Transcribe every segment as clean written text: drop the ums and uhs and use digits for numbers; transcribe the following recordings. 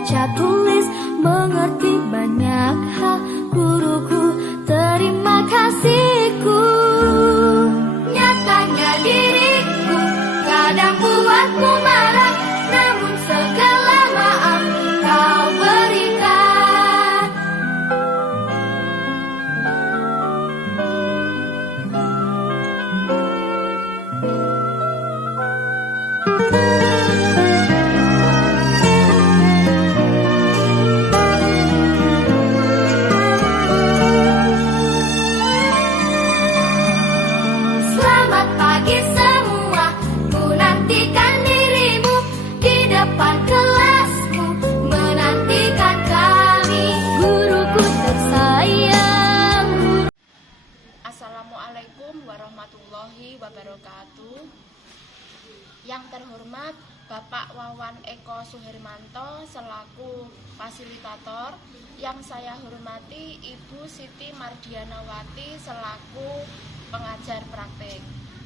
baca tulis, mengerti banyak hal. Guruku, terima kasihku. Nyatanya diriku kadang buatmu marah, namun segala maaf kau berikan. Selamat pagi semua, ku nantikan dirimu di depan kelasmu, menantikan kami, guruku tersayang. Assalamualaikum warahmatullahi wabarakatuh. Yang terhormat Bapak Wawan Eko Suhermanto selaku fasilitator, yang saya hormati Ibu Siti Mardianawati selaku pengajar praktik.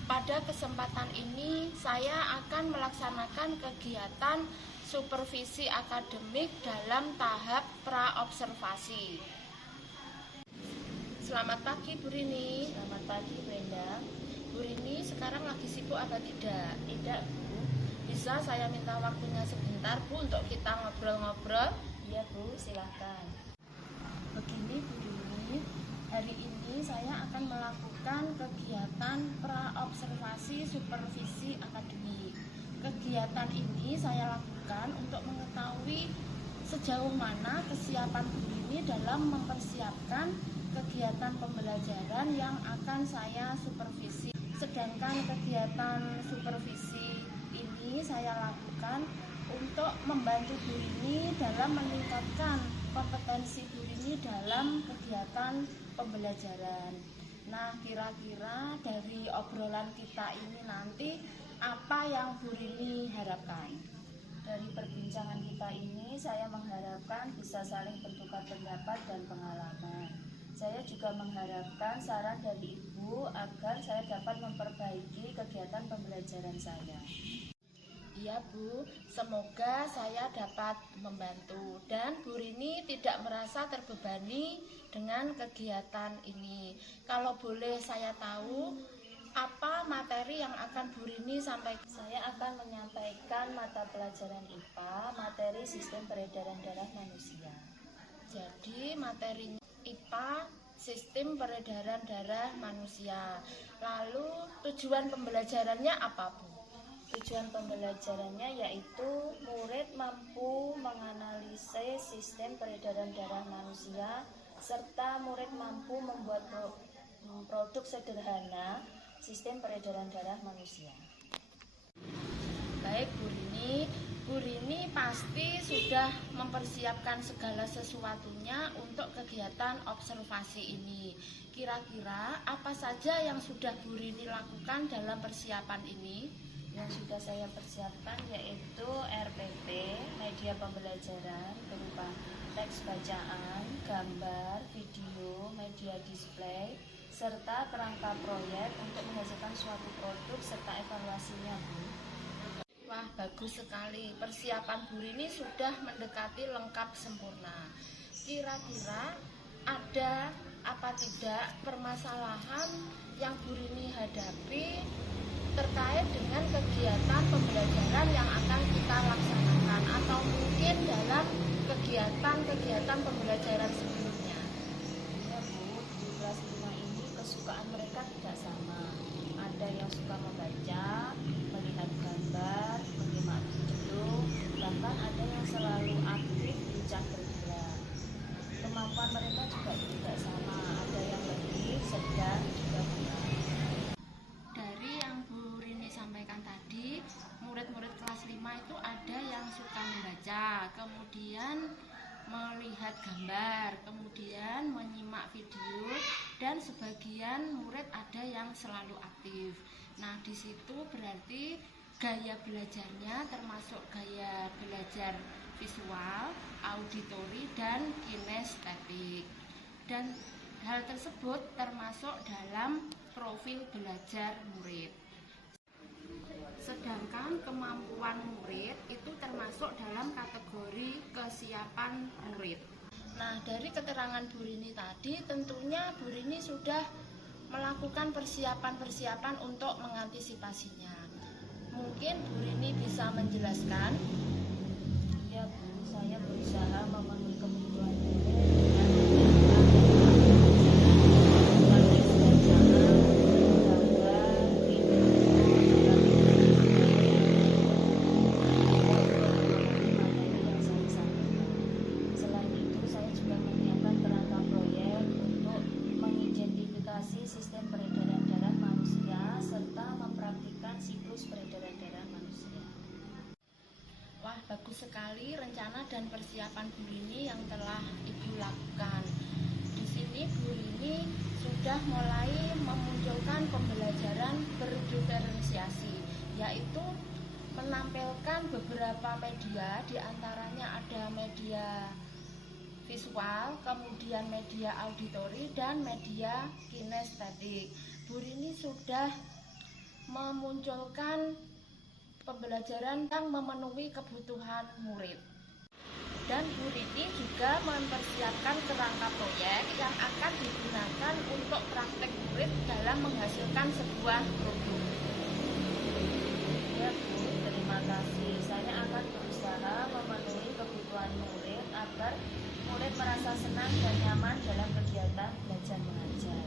Pada kesempatan ini saya akan melaksanakan kegiatan supervisi akademik dalam tahap praobservasi. Selamat pagi Bu Rini. Selamat pagi Bu Endang. Bu Rini sekarang lagi sibuk apa tidak? Tidak Bu. Bisa saya minta waktunya sebentar Bu untuk kita ngobrol-ngobrol? Iya Bu, silahkan. Begini Bu Rini, hari ini saya akan melakukan kegiatan praobservasi supervisi akademik. Kegiatan ini saya lakukan untuk mengetahui sejauh mana kesiapan Bu Rini dalam mempersiapkan kegiatan pembelajaran yang akan saya supervisi. Sedangkan kegiatan supervisi ini saya lakukan untuk membantu Bu Rini dalam meningkatkan kompetensi Bu Rini dalam kegiatan pembelajaran. Nah, kira-kira dari obrolan kita ini nanti apa yang Bu Rini harapkan? Dari perbincangan kita ini saya mengharapkan bisa saling bertukar pendapat dan pengalaman. Saya juga mengharapkan saran dari Ibu agar saya dapat memperbaiki kegiatan pembelajaran saya. Iya Bu, semoga saya dapat membantu dan Bu Rini tidak merasa terbebani dengan kegiatan ini. Kalau boleh saya tahu, apa materi yang akan Bu Rini sampaikan? Saya akan menyampaikan mata pelajaran IPA, materi sistem peredaran darah manusia. Jadi materinya IPA, sistem peredaran darah manusia. Lalu tujuan pembelajarannya apa Bu? Tujuan pembelajarannya yaitu murid mampu menganalisis sistem peredaran darah manusia serta murid mampu membuat produk sederhana sistem peredaran darah manusia. Baik Bu Rini pasti sudah mempersiapkan segala sesuatunya untuk kegiatan observasi ini. Kira-kira apa saja yang sudah Bu Rini lakukan dalam persiapan ini? Yang sudah saya persiapkan yaitu RPP, media pembelajaran berupa teks bacaan, gambar, video, media display, serta kerangka proyek untuk menghasilkan suatu produk serta evaluasinya Bu. Wah, bagus sekali. Persiapan Bu Rini sudah mendekati lengkap sempurna. Kira-kira ada apa tidak permasalahan yang Bu Rini hadapi terkait dengan kegiatan pembelajaran yang akan kita laksanakan atau mungkin dalam kegiatan pembelajaran sebelumnya? Ya Bu, di kelas 5 ini kesukaan mereka tidak sama. Ada yang suka membaca, melihat gambar, menyimak video, bahkan ada yang selalu aktif lincah bergerak. Kemampuan mereka juga tidak sama, ada yang lebih sedang juga kurang. Dari yang Bu Rini sampaikan tadi, murid-murid kelas 5 itu ada yang suka membaca, kemudian melihat gambar, kemudian menyimak video, dan sebagian murid ada yang selalu aktif. Nah, di situ berarti gaya belajarnya termasuk gaya belajar visual, auditori, dan kinestetik. Dan hal tersebut termasuk dalam profil belajar murid. Sedangkan kemampuan murid itu termasuk dalam kategori kesiapan murid. Nah, dari keterangan Bu Rini tadi, tentunya Bu Rini sudah melakukan persiapan-persiapan untuk mengantisipasinya. Mungkin Bu Rini bisa menjelaskan? Ya Bu, saya berusaha memenuhi kebutuhan sistem peredaran darah manusia serta mempraktikkan siklus peredaran darah manusia. Wah, bagus sekali rencana dan persiapan Bu Rini yang telah Ibu lakukan. Di sini Bu Rini sudah mulai memunculkan pembelajaran berdiferensiasi, yaitu menampilkan beberapa media, diantaranya ada media visual, kemudian media auditori, dan media kinestetik. Bu Rini sudah memunculkan pembelajaran yang memenuhi kebutuhan murid. Dan Bu Rini juga mempersiapkan kerangka proyek yang akan digunakan untuk praktek murid dalam menghasilkan sebuah produk. Ya Bu, terima kasih. Saya akan berusaha memenuhi kebutuhan murid agar murid merasa senang dan nyaman dalam kegiatan belajar mengajar.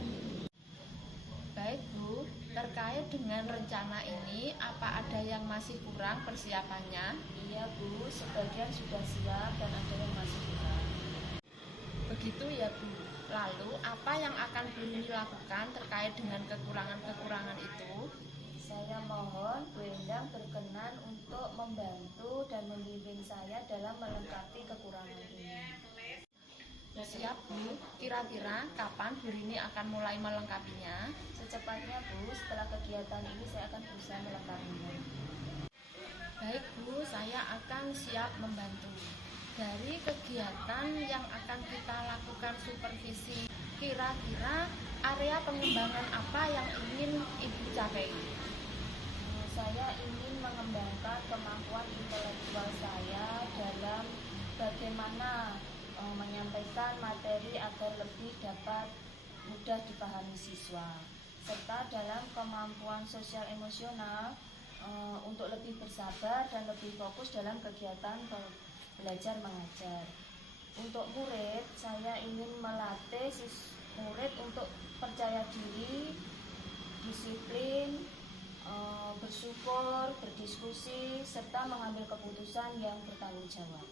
Baik Bu, terkait dengan rencana ini, apa ada yang masih kurang persiapannya? Iya Bu, sebagian sudah siap dan ada yang masih kurang. Begitu ya Bu. Lalu apa yang akan Bu Rini lakukan terkait dengan kekurangan-kekurangan itu? Saya mohon Bu Endang berkenan untuk membantu dan membimbing saya dalam melengkapi kekurangan ini. Siap Bu, kira-kira kapan Bu Rini akan mulai melengkapinya? Secepatnya Bu, setelah kegiatan ini saya akan berusaha melengkapinya. Baik Bu, saya akan siap membantu. Dari kegiatan yang akan kita lakukan supervisi, kira-kira area pengembangan apa yang ingin Ibu capai? Saya ingin mengembangkan kemampuan intelektual saya dalam bagaimana menyampaikan materi agar lebih dapat mudah dipahami siswa, serta dalam kemampuan sosial emosional untuk lebih bersabar dan lebih fokus dalam kegiatan belajar mengajar. Untuk murid, saya ingin melatih murid untuk percaya diri, disiplin, bersyukur, berdiskusi, serta mengambil keputusan yang bertanggung jawab.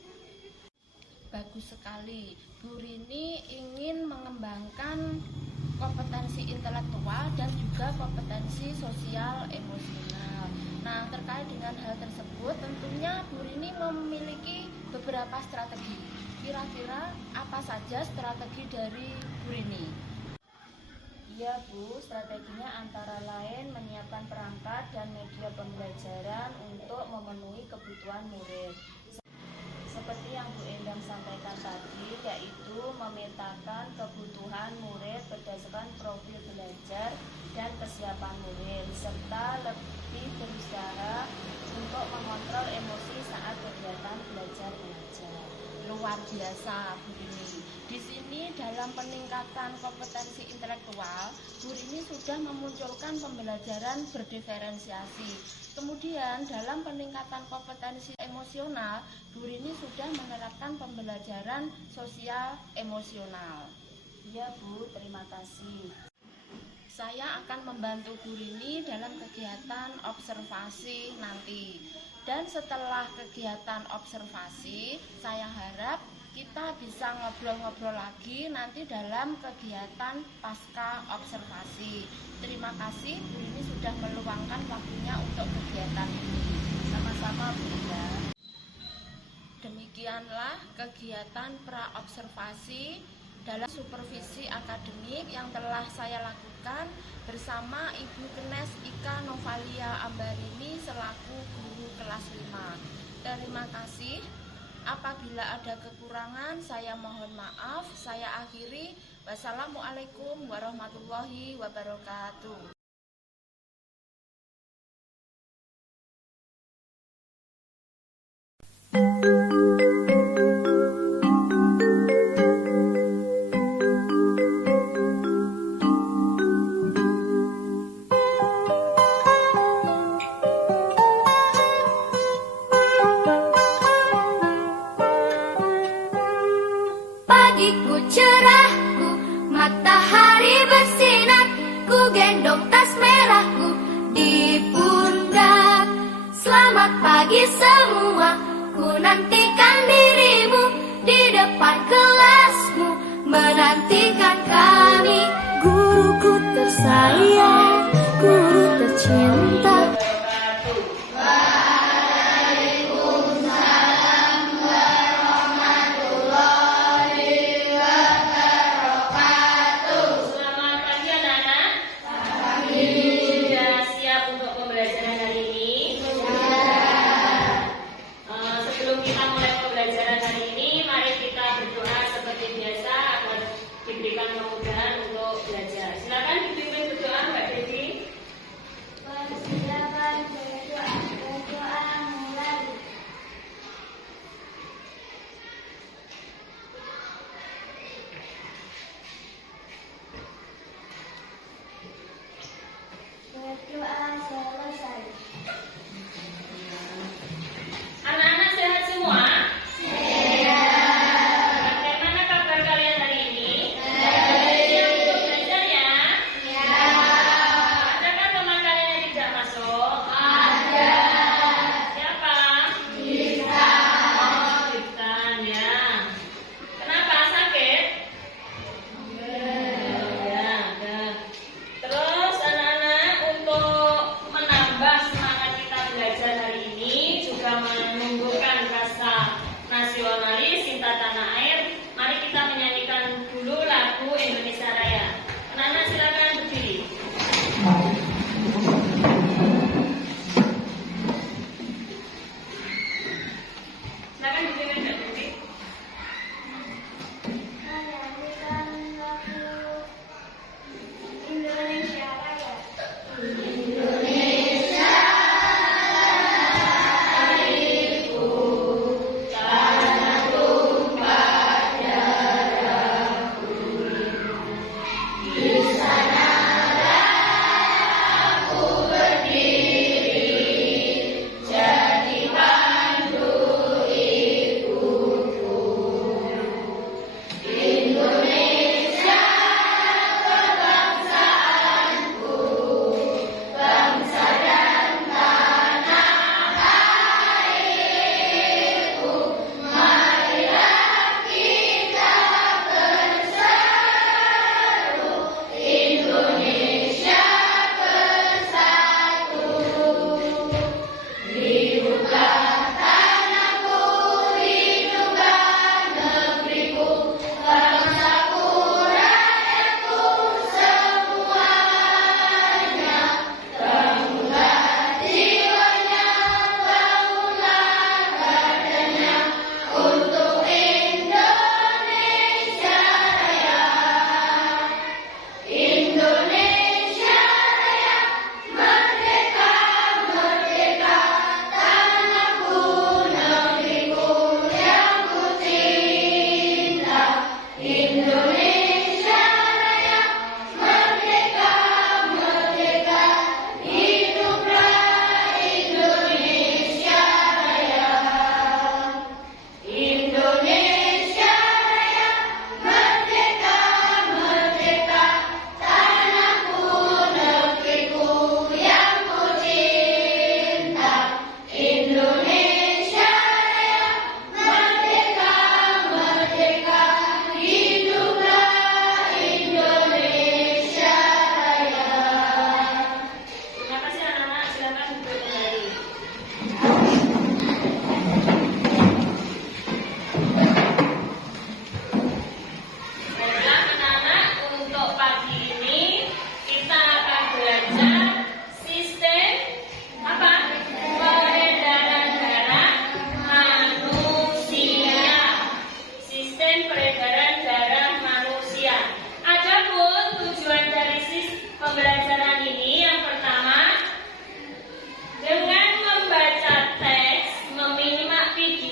Bagus sekali. Bu Rini ingin mengembangkan kompetensi intelektual dan juga kompetensi sosial emosional. Nah, terkait dengan hal tersebut, tentunya Bu Rini memiliki beberapa strategi. Kira-kira apa saja strategi dari Bu Rini? Iya Bu, strateginya antara lain menyiapkan perangkat dan media pembelajaran untuk memenuhi kebutuhan murid. Seperti yang Bu Endang sampaikan tadi, yaitu memetakan kebutuhan murid berdasarkan profil belajar dan kesiapan murid, serta lebih berusaha untuk mengontrol emosi saat kegiatan belajar mengajar. Luar biasa Bu Rini. Di sini dalam peningkatan kompetensi intelektual, Bu Rini sudah memunculkan pembelajaran berdiferensiasi. Kemudian dalam peningkatan kompetensi emosional, Bu Rini sudah menerapkan pembelajaran sosial emosional. Iya Bu, terima kasih. Saya akan membantu Bu Rini dalam kegiatan observasi nanti. Dan setelah kegiatan observasi, saya harap kita bisa ngobrol-ngobrol lagi nanti dalam kegiatan pasca observasi. Terima kasih Bu Rini sudah meluangkan waktunya untuk kegiatan ini. Sama-sama Bu Ida. Demikianlah kegiatan pra-observasi dalam supervisi akademik yang telah saya lakukan bersama Ibu Kenes Ika Novalia Ambarini selaku guru kelas 5. Terima kasih. Apabila ada kekurangan, saya mohon maaf. Saya akhiri. Wassalamualaikum warahmatullahi wabarakatuh. Pagiku cerahku, matahari bersinar, ku gendong tas merahku di pundak. Selamat pagi semua, ku nantikan dirimu di depan kelasmu, menantikan kami. Guruku tersayang, guru tercinta. Selamat pagi anak-anak. Sudah siap untuk pembelajaran hari ini?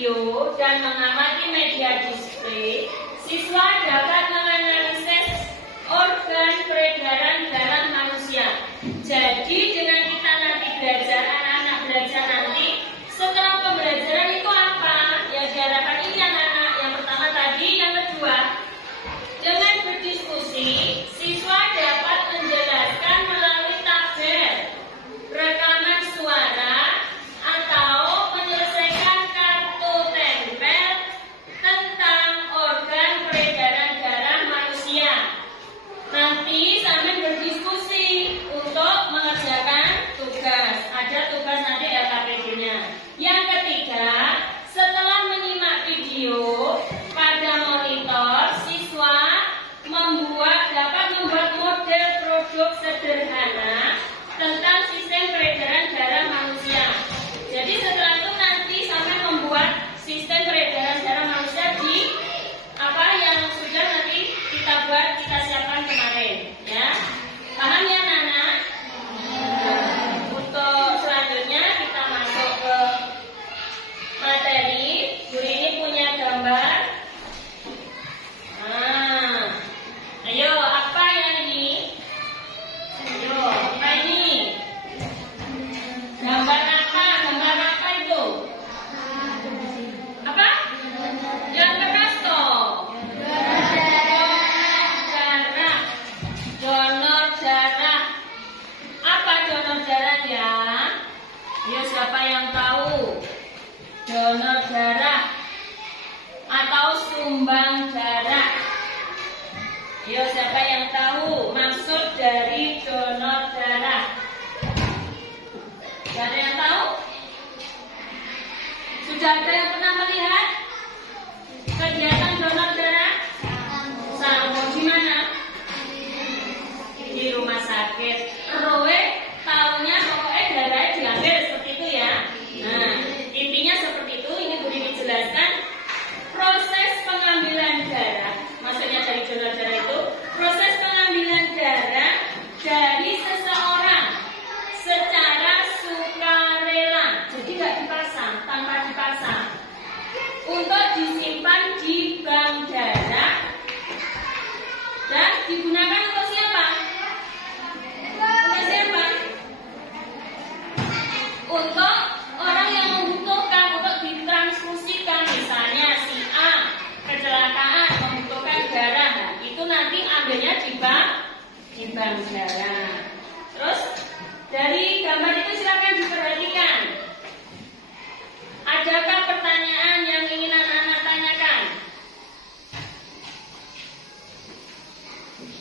video dan mengamati media display, siswa dapat menganalisis organ peredaran darah manusia. Jadi dengan kita nanti belajar, anak-anak belajar nanti, setelah pembelajaran itu apa? Ya diharapkan ini anak-anak. Yang pertama tadi, yang kedua, dengan berdiskusi, siswa dapat menjelaskan melalui tabel, rekaman suara, atau menyelesaikan kartu tempel tentang organ peredaran darah manusia. Nanti sampai berdiskusi untuk mengerjakan tugas. Ada tugas nanti LKPD-nya. Yang ketiga, setelah menyimak video pada monitor, siswa dapat membuat model produk sederhana tentang sistem peredaran darah manusia. Jadi setelah itu nanti sampai membuat sistem peredaran darah manusia di apa yang sudah nanti kita buat, kita siapkan kemarin, ya. Paham ya, Nana? Untuk selanjutnya kita masuk ke materi. Guru ini punya gambar. Ayo, apa yang ini? Ayo, apa ini? Gambar apa? Gambar apa itu? Apa? Yang keras toh. Darah. Donor darah. Apa donor darah ya? Ya, siapa yang tahu? Donor darah atau sumbang darah. Yo, siapa yang tahu maksud dari donor darah? Gak ada yang tahu? Sudah ada yang pernah melihat kegiatan donor darah? Sama di mana? Di rumah sakit. Rowe tahunya pokoknya darahnya diambil seperti itu ya. Nah, intinya seperti itu. Ini Budi dijelaskan proses pengambilan darah. Maksudnya dari donor darah itu proses pengambilan darah dari seseorang secara sukarela, jadi nggak dipasang, tanpa dipasang, untuk disimpan di bank darah dan digunakan untuk siapa? Untuk siapa? Untuk orang yang membutuhkan, untuk ditransfusikan. Misalnya si A kecelakaan membutuhkan darah, nah, itu nanti ambilnya di bank darah. Terus dari gambar itu silakan diperhatikan. Adakah pertanyaan yang ingin anak-anak tanyakan?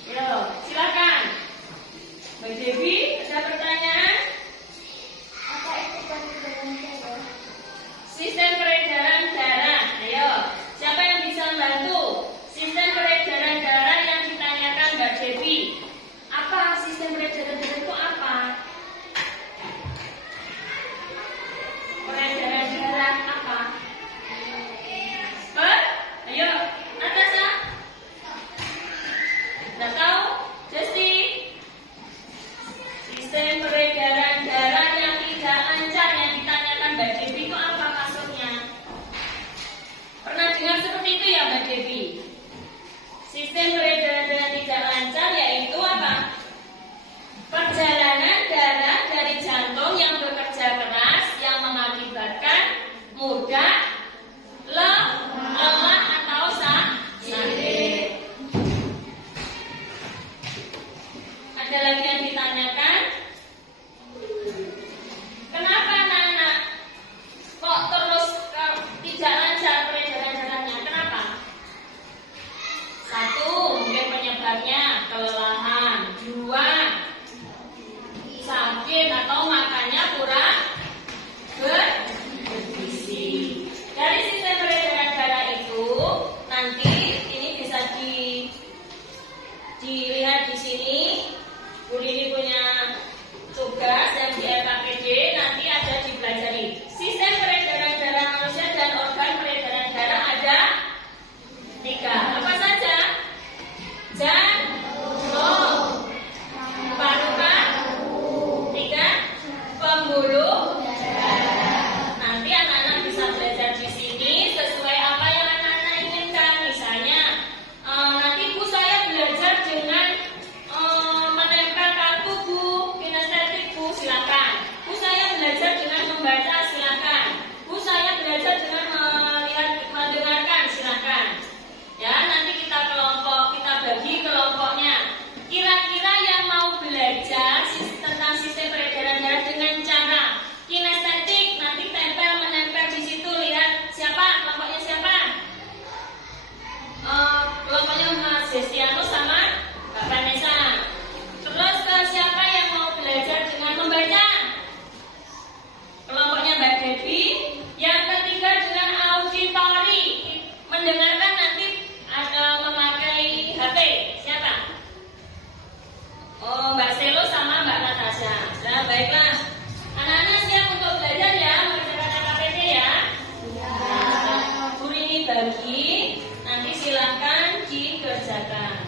Yo. dibagi, nanti silakan dikerjakan.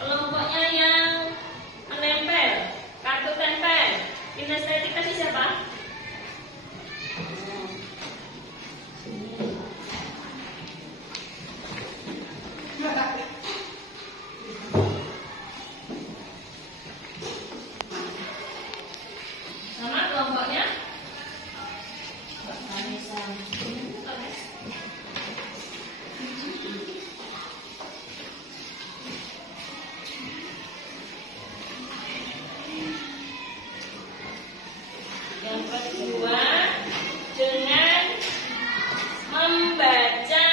Kelompoknya yang menempel, kartu tempel, kinestetik kasih siapa? Sama kelompoknya? Yang kedua, dengan membaca.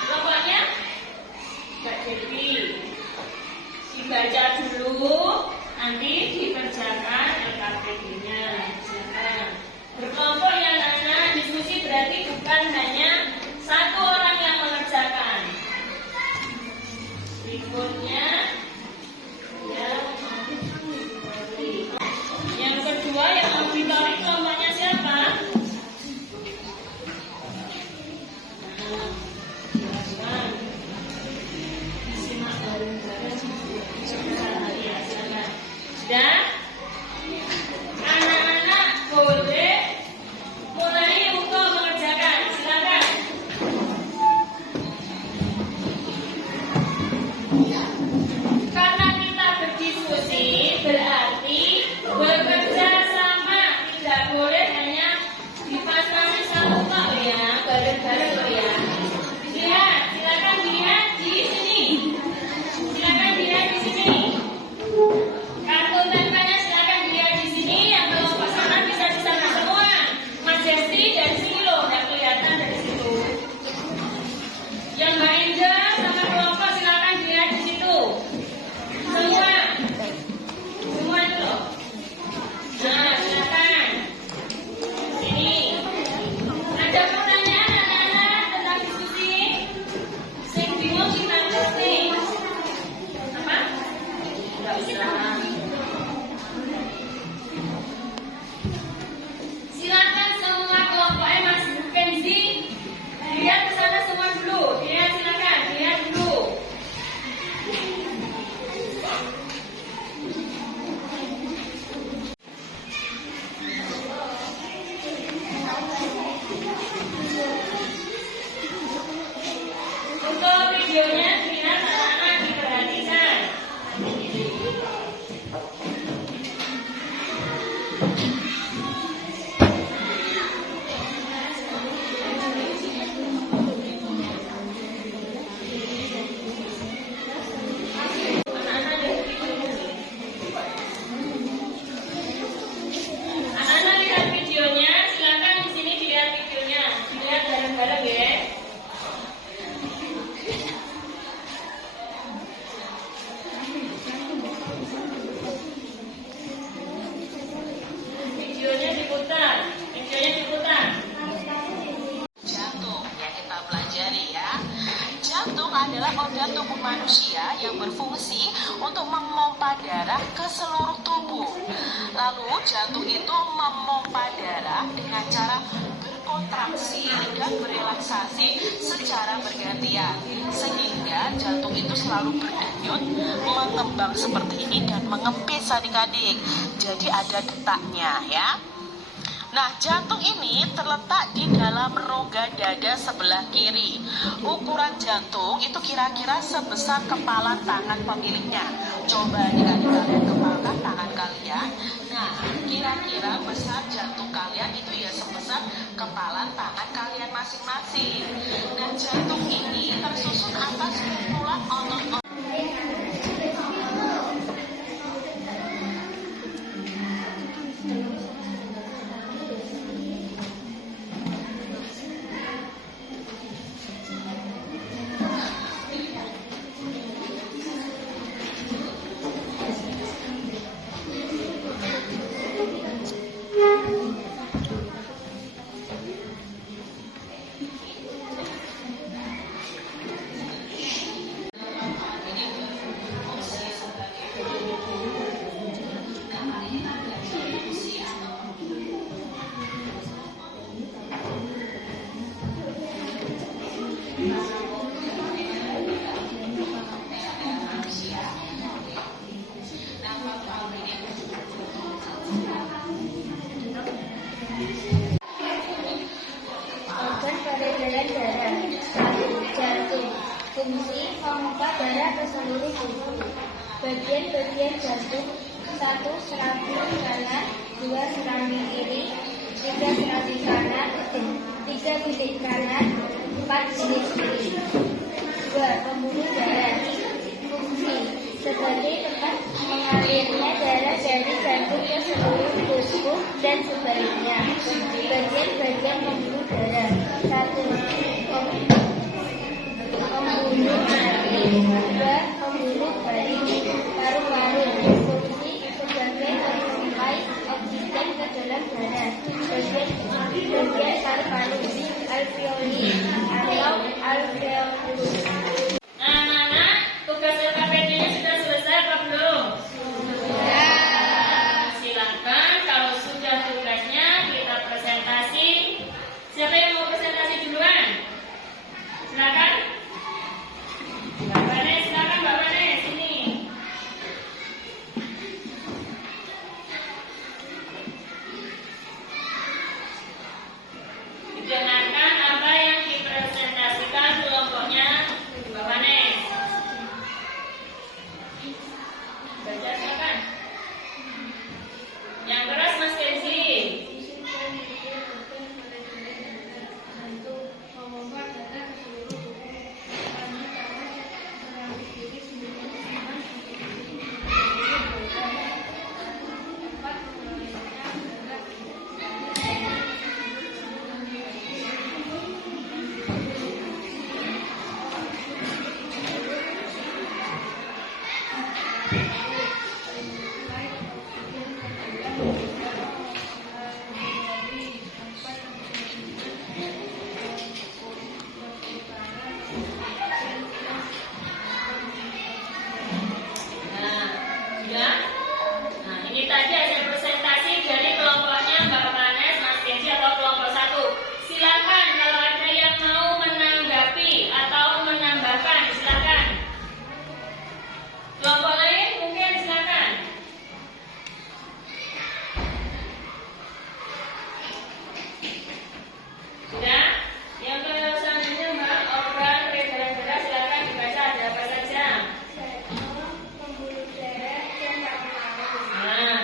Kelompoknya Kak Devi, dibaca dulu, nanti dikerjakan LKPD-nya. Silakan. Berkelompok ya anak-anak, diskusi berarti bukan hanya satu orang yang mengerjakan. Berikutnya, yang kedua yang auditori kelompoknya siapa? Silakan. Simak bareng-bareng. Sudah? Anak-anak boleh mulai untuk mengerjakan. Silakan. Karena kita berdiskusi berarti bekerja sama, tidak boleh hanya dipasangin satu tok ya, bareng-bareng ya. Lihat, silakan dilihat di sini. Silakan dilihat di sini. Kartu tempelnya silakan dilihat di sini. Yang kelompok sana bisa di sana semua. Mas Jesti dari sini loh, nggak kelihatan dari situ. Yang Mbak Angel sama kelompok silakan dilihat di situ. Semua itu loh. Nah, silakan. Sini. Ada pertanyaan anak-anak tentang diskusi? Sing bingung kita ngerti. Apa? Enggak usah. Silakan semua kelompoknya Mas Kenzi. Lihat ke sana semua dulu. Lihat silakan, lihat dulu. Untuk videonya lihat anak-anak diperhatikan. Anak-anak lihat videonya. Anak-anak lihat videonya, silakan di sini dilihat videonya. Dilihat bareng-bareng ya. Videonya diputar. Jantung yang kita pelajari ya. Jantung adalah organ tubuh manusia yang berfungsi untuk memompa darah ke seluruh tubuh. Lalu jantung itu memompa darah dengan cara berkontraksi dan berelaksasi secara bergantian. Sehingga jantung itu selalu berdenyut, mengembang seperti ini dan mengempis adik-adik. Jadi ada detaknya ya. Nah, jantung ini terletak di dalam rongga dada sebelah kiri. Ukuran jantung itu kira-kira sebesar kepala tangan pemiliknya. Coba adik-adik kalian kepala tangan kalian. Nah, kira-kira besar jantung kalian itu ya sebesar kepala tangan kalian masing-masing. Dan jantung ini tersusun atas kumpulan otot-otot. memompa darah ke seluruh tubuh. Bagian-bagian jantung: 1. Serambi kanan, 2. serambi kiri, 3. serambi kanan, 3 bilik kanan, 4 bilik kiri. 2. Pembuluh darah. Fungsi: sebagai tempat mengalirnya darah dari jantung ke seluruh tubuh dan sebaliknya. Bagian-bagian pembuluh darah: 1. Pembuluh nadi, 2. pembuluh bayi, paru-paru. Fungsi: sebagai penyuplai oksigen ke dalam darah. Bagian paru-paru: alveoli atau alveolus. Anak-anak, tugas LKPD-nya sudah selesai apa belum? Silakan kalau sudah tugasnya kita presentasi. Siapa yang mau presentasi duluan? Silakan. Mbak Vanes, silakan Mbak Vanes, sini. Didengarkan apa yang dipresentasikan kelompoknya Mbak Vanes. Baca silakan. Yang keras Mas Kenzi. Ini tadi hasil presentasi dari kelompoknya Mbak Vanes, Mas Kenzi atau kelompok 1. Silakan kalau ada yang mau menanggapi atau menambahkan, silakan. Kelompok lain mungkin silakan. Sudah? Yang ke selanjutnya Mbak, organ peredaran darah silakan dibaca ada apa saja.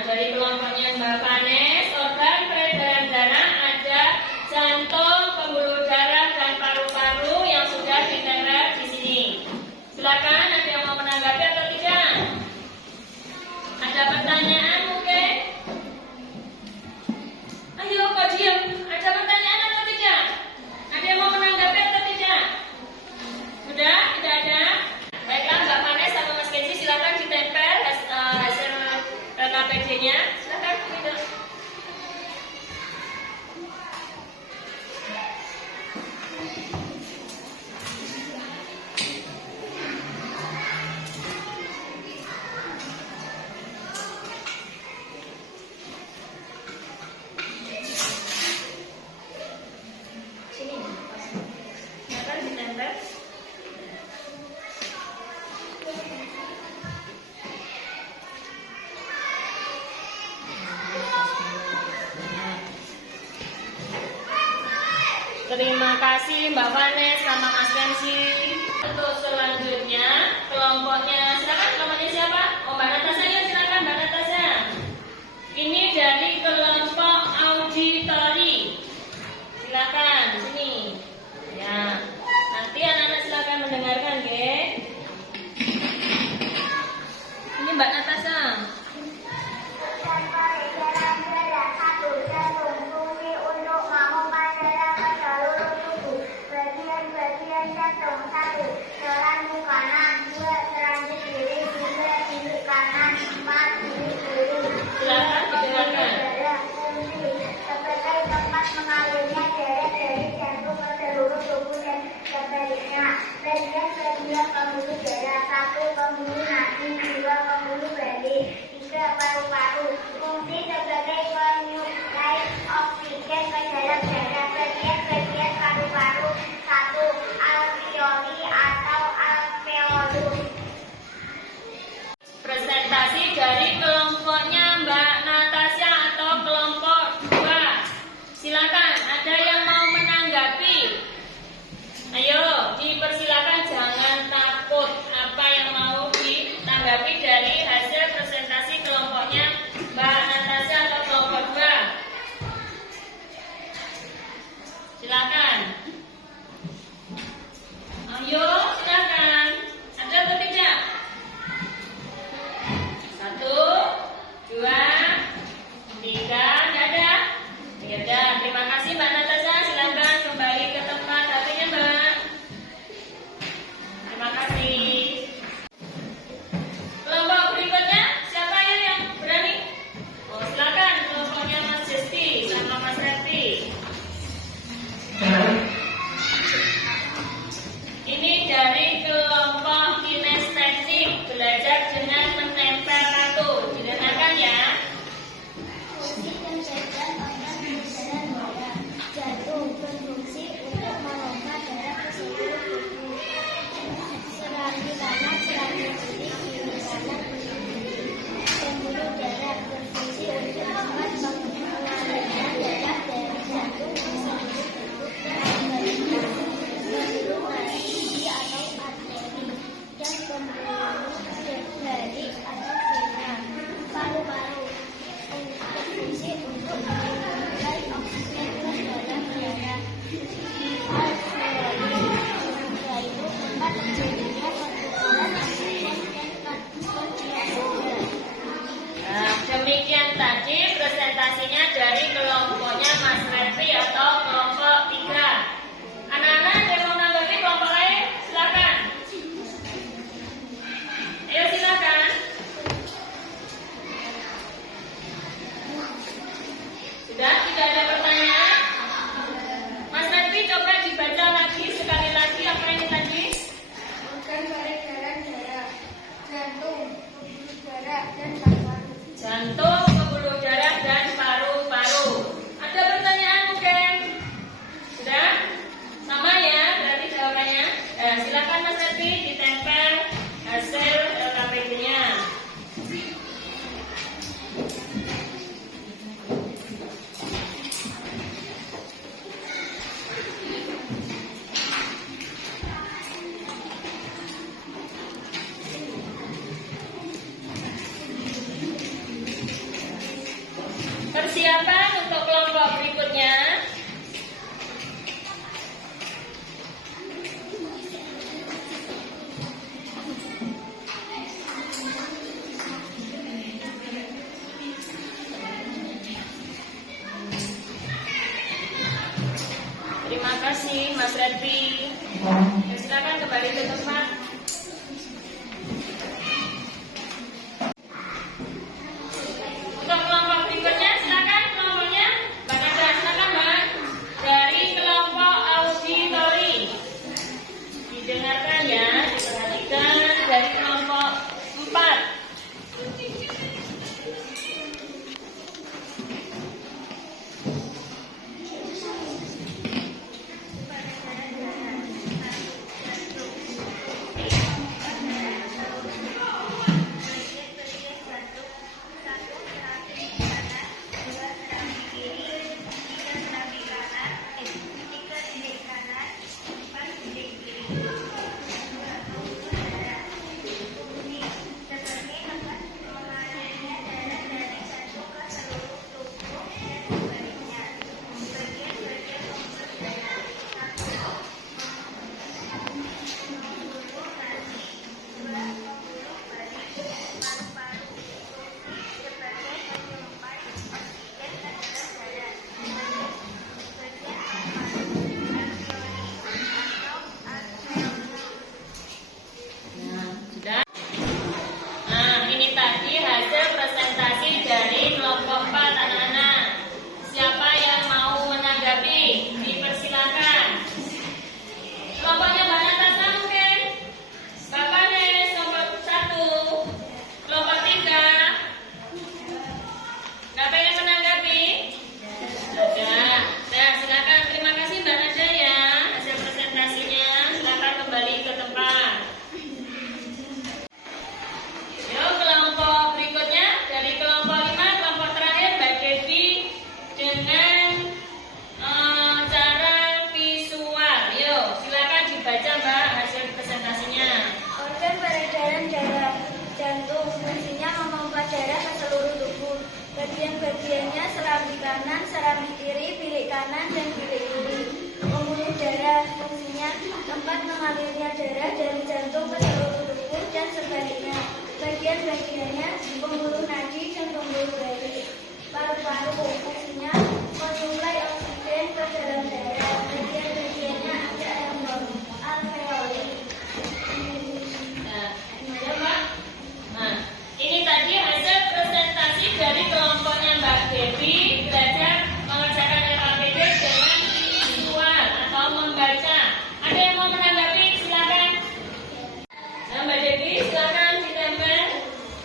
Dari kelompoknya Mbak Vanes, organ peredaran darah ada jantung, pembuluh darah, dan paru-paru yang sudah ditempel di sini. Silakan, ada yang mau menanggapi atau tidak? Ada pertanyaan mungkin? Ayo, kok diam? Ada pertanyaan atau tidak? Ada yang mau menanggapi atau tidak? Sudah? Tidak ada? Baiklah, Mbak Vanes sama Mas Kenzi silakan ditempel hasil LKPD-nya. Silakan, gitu. Sini. Silakan ditempel. Terima kasih Mbak Vanes sama Mas Kenzi. Untuk selanjutnya kelompoknya, silakan kelompoknya siapa? Oh, Mbak Natasha, ya silakan Mbak Natasha. Ini dari kelompok auditori. Silakan sini. Ya, nanti anak-anak silakan mendengarkan, ge. Ini Mbak Natasha. Silakan didengarkan. Terima kasih Mas Redvi. Ya, silakan kembali ke tempat. Untuk kelompok berikutnya, silakan kelompoknya. Mbak Nada, silakan Mbak. Dari kelompok auditori. Didengarkan ya, diperhatikan dari kelompok 4. Bagian-bagiannya serambi kanan, serambi kiri, bilik kanan, dan bilik kiri. Pembuluh darah fungsinya tempat mengalirnya darah dari jantung ke seluruh tubuh dan sebaliknya. Bagian-bagiannya pembuluh nadi dan pembuluh darah. Paru-paru fungsinya mensuplai oksigen ke dalam darah. Bagian-bagiannya ada alveoli. Ini tadi hasil presentasi dari kelompoknya Mbak Devi belajar mengerjakan LKPD dengan visual atau membaca. Ada yang mau menanggapi? Silakan. Nah, Mbak Devi, silakan ditempel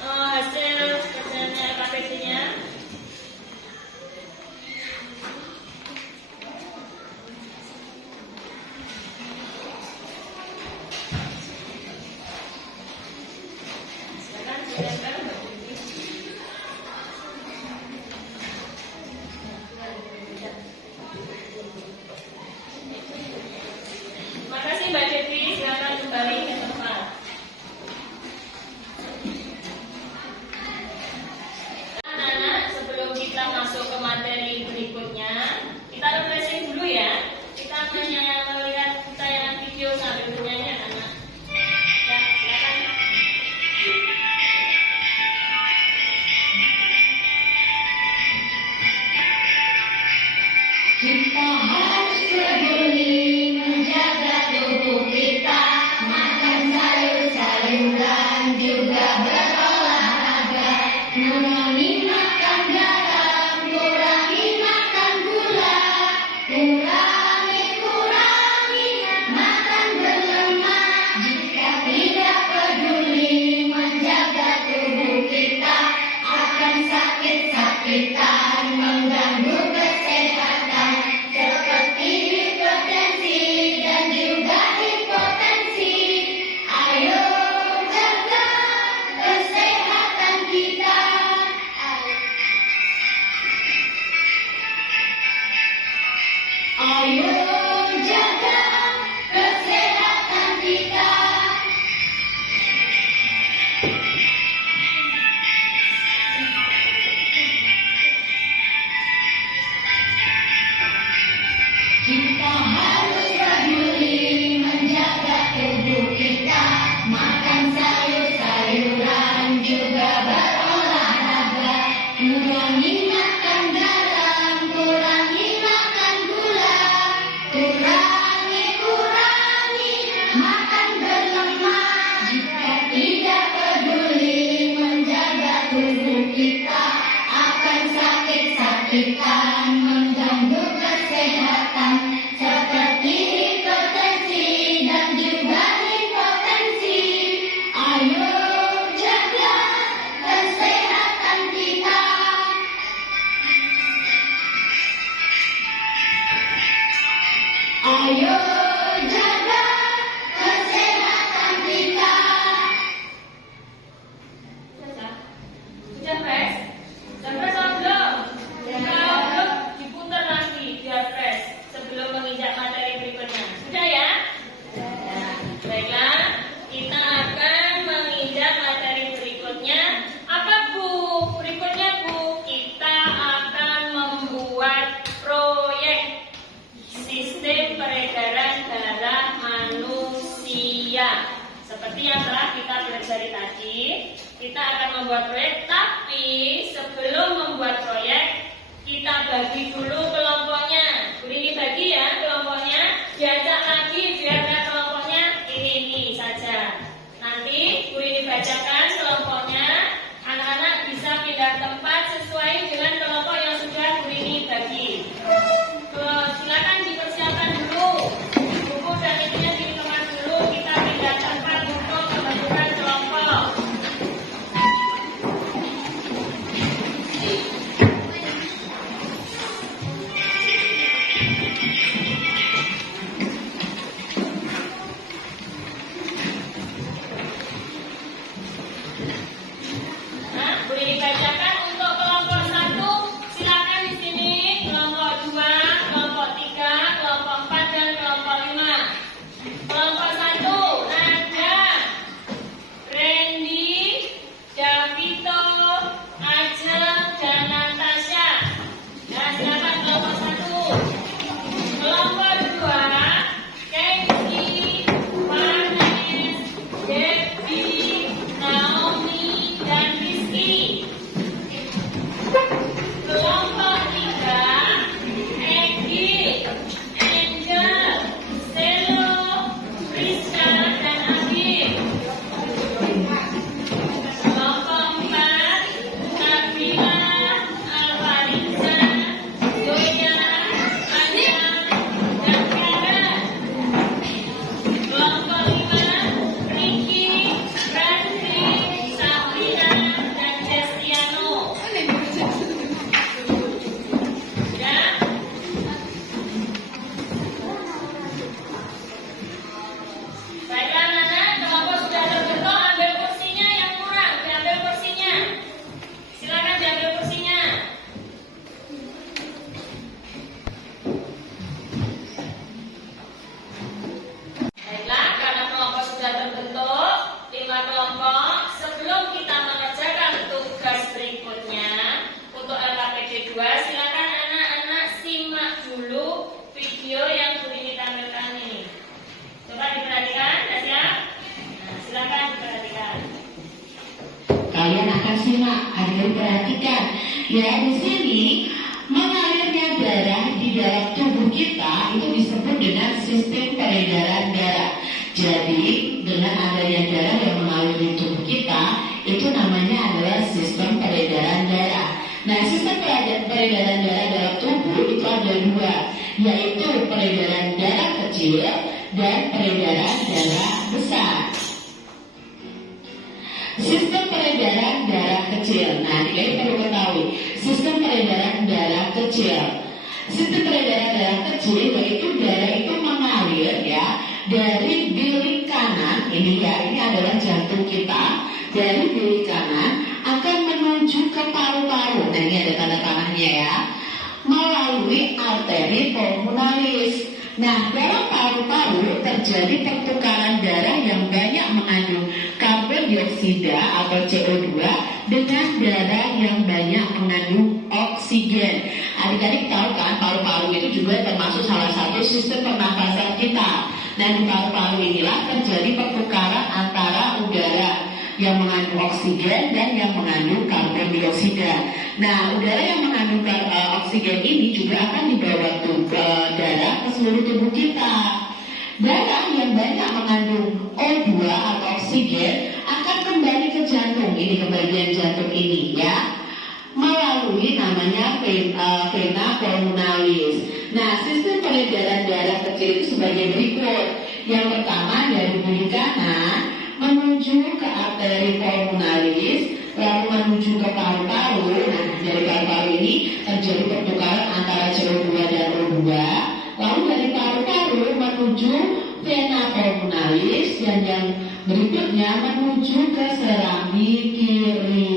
hasil kerjanya LKPD-nya. Silakan ditempel. Terima kasih Mbak Devi, silakan kembali ke tempat. Anak-anak, sebelum kita masuk ke materi berikutnya, kita refreshing dulu ya. Kita melihat tayangan video sambil bernyanyi anak. Ya, silakan. Kita harus peduli menjaga tubuh kita, makan sayur-sayuran juga berolahraga, mengurangi makan garam, kurangi makan gula, kurangi makan berlemak. Jika tidak peduli menjaga tubuh kita, akan sakit-sakitan mengganggu kesehatan seperti hipertensi dan juga hipotensi. Ayo jaga kesehatan kita. Ayo jaga kesehatan kita. Kita harus peduli menjaga tubuh kita, makan sayur-sayuran juga berolahraga, kurangi makan garam, kurangi makan gula, kurangi Ayo jaga kesehatan kita. Sudah fresh? Sudah fresh atau belum? Kalau belum, diputar lagi biar fresh sebelum menginjak materi berikutnya. Sudah ya? Baiklah, kita akan menginjak materi berikutnya. Apa Bu? Berikutnya Bu, kita akan membuat proyek sistem peredaran darah manusia. Seperti yang telah kita pelajari tadi, kita akan membuat proyek, tapi sebelum membuat proyek, kita bagi dulu kelompoknya. Ini bagi ya kelompoknya, diajak lagi biar ada kelompoknya ini saja. Nanti Bu ini bacakan kelompoknya, anak-anak bisa pindah tempat sesuai dengan kelompok yang sudah Bu ini bagi. Silakan dipersiapkan dulu, buku dan ininya dikemas dulu, kita pindah tempat untuk pembentukan kelompok. Nah, boleh dibacakan untuk kelompok 1, silakan di sini, kelompok 2, kelompok 3, kelompok 4 dan kelompok 5. Kelompok 1 ada Randy, Davito, Ajeng dan Natasha. Nah, silakan kelompok 1. Kelompok 2 Kenzi, Vanessa, Debbie, Naomi dan Rizky. Kelompok 3 Egi, Angel, Stelo, Rizka dan Abi. Kelompok 4 Nabila, Alvariza, Zoya, Anya dan Karen. Kelompok 5 Ricky, Randy, Sabrina dan Destiano. Ya. Baiklah anak-anak, kelompok sudah terbentuk, ambil kursinya yang kurang, diambil kursinya. Silakan diambil kursinya. Baiklah, karena kelompok sudah terbentuk, 5 kelompok. Sebelum kita mengerjakan tugas berikutnya untuk LKPD 2, silakan anak-anak simak dulu video yang Bu ini tampilkan ini. Coba diperhatikan, sudah siap? Nah, silakan diperhatikan. Kalian akan simak, agar perhatikan. Ya, di sini mengalirnya darah di dalam tubuh kita itu disebut dengan sistem peredaran darah. Jadi, dengan adanya darah yang mengalir di tubuh kita, itu namanya adalah sistem peredaran darah. Nah, sistem peredaran darah dalam tubuh itu ada 2, yaitu peredaran darah kecil dan peredaran darah besar. Sistem peredaran darah kecil. Nah, kalian perlu ketahui sistem peredaran darah kecil. Sistem peredaran darah kecil yaitu darah itu mengalir ya dari bilik kanan. Ini adalah jantung kita. Dari bilik kanan akan menuju ke paru-paru. Nah, ini ada tanda tangannya ya. Melalui arteri pulmonalis. Nah, dalam paru-paru terjadi pertukaran darah yang banyak mengandung karbon dioksida atau CO2 dengan darah yang banyak mengandung oksigen. Adik-adik tahu kan, paru-paru itu juga termasuk salah satu sistem pernafasan kita. Nah, di paru-paru inilah terjadi pertukaran antara udara yang mengandung oksigen dan yang mengandung karbon dioksida. Nah, udara yang mengandung oksigen ini juga akan dibawa darah ke seluruh tubuh kita. Darah yang banyak mengandung O2 atau oksigen akan kembali ke jantung. Ini ke bagian jantung ini ya, melalui namanya vena pulmonalis. Nah, sistem peredaran darah kecil itu sebagai berikut. Yang pertama dari bilik kanan menuju ke arteri pulmonalis, lalu menuju ke paru-paru. Nah, dari paru-paru ini terjadi pertukaran antara CO2 dan O2. Lalu dari paru-paru dan yang berikutnya menuju ke serambi kiri.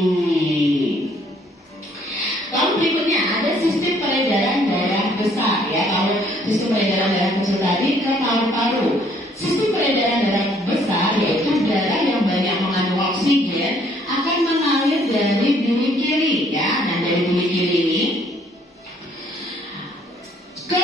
Lalu berikutnya ada sistem peredaran darah besar ya. Kalau sistem peredaran darah kecil tadi ke paru-paru. Sistem peredaran darah besar yaitu darah yang banyak mengandung oksigen akan mengalir dari bilik kiri ya. Nah dari bilik kiri ini ke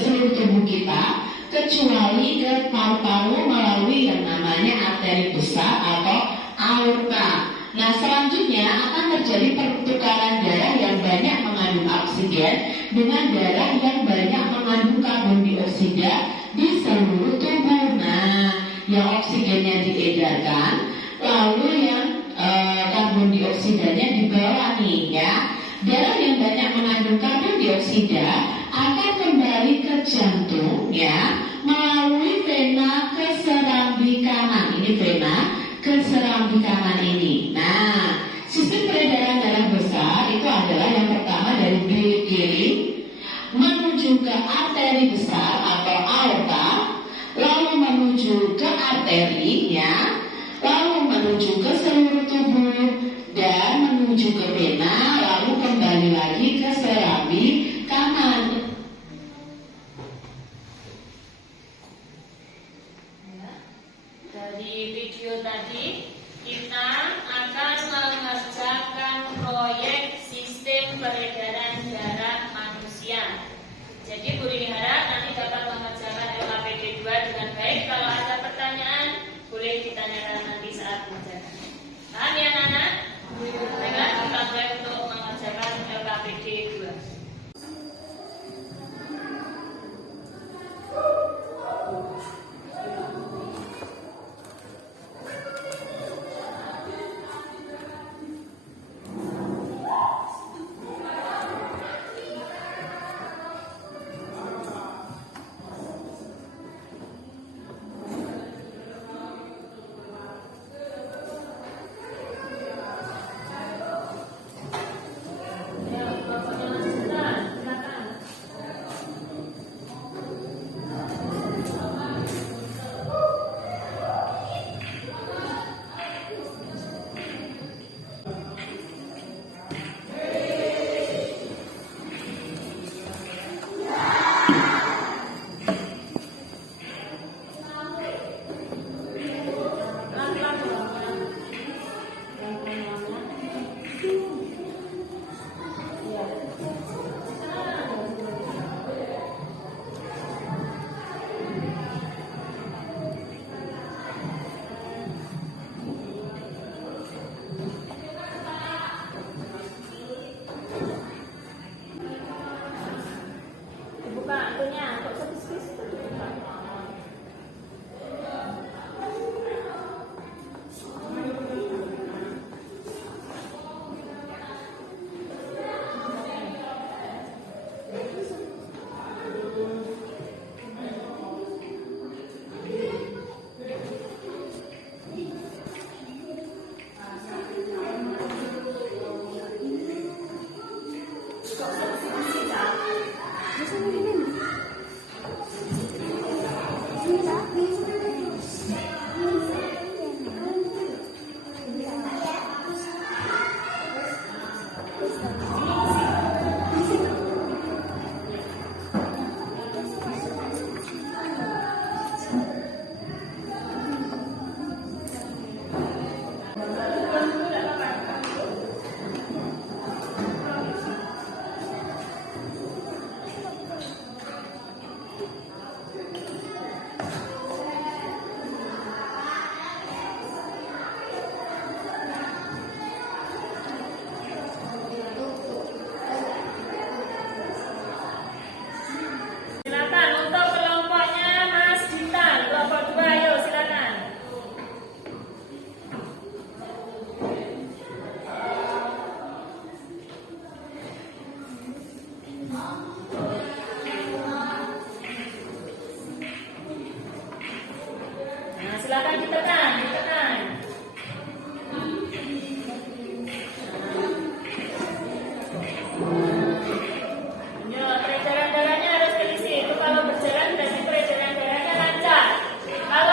seluruh tubuh kita, kecuali ke paru-paru melalui yang namanya arteri besar atau aorta. Nah selanjutnya akan terjadi pertukaran darah yang banyak mengandung oksigen dengan darah yang banyak mengandung karbon dioksida di seluruh tubuh. Nah yang oksigennya diedarkan, lalu yang karbon dioksidanya dibawa nih ya. Darah yang banyak mengandung karbon dioksida akan kembali ke jantung ya melalui vena ke serambi kanan. Ini vena ke serambi kanan ini. Nah, sistem peredaran darah besar itu adalah yang pertama dari bilik kiri menuju ke arteri besar atau aorta, lalu menuju ke arteri ya, lalu menuju ke seluruh tubuh dan menuju ke vena, lalu kembali lagi ke serambi kanan. Dari video tadi kita akan mengerjakan proyek sistem peredaran darah manusia. Jadi Bu Rini harap nanti dapat mengerjakan LKPD 2 dengan baik. Kalau ada pertanyaan boleh ditanyakan nanti saat mengerjakan. Paham ya anak-anak? Baiklah kita mulai untuk mengerjakan LKPD 2. Silakan ditekan, ditekan. Ya, peredaran darahnya harus terisi. Itu kalau berjalan berarti peredaran darahnya lancar. Kalau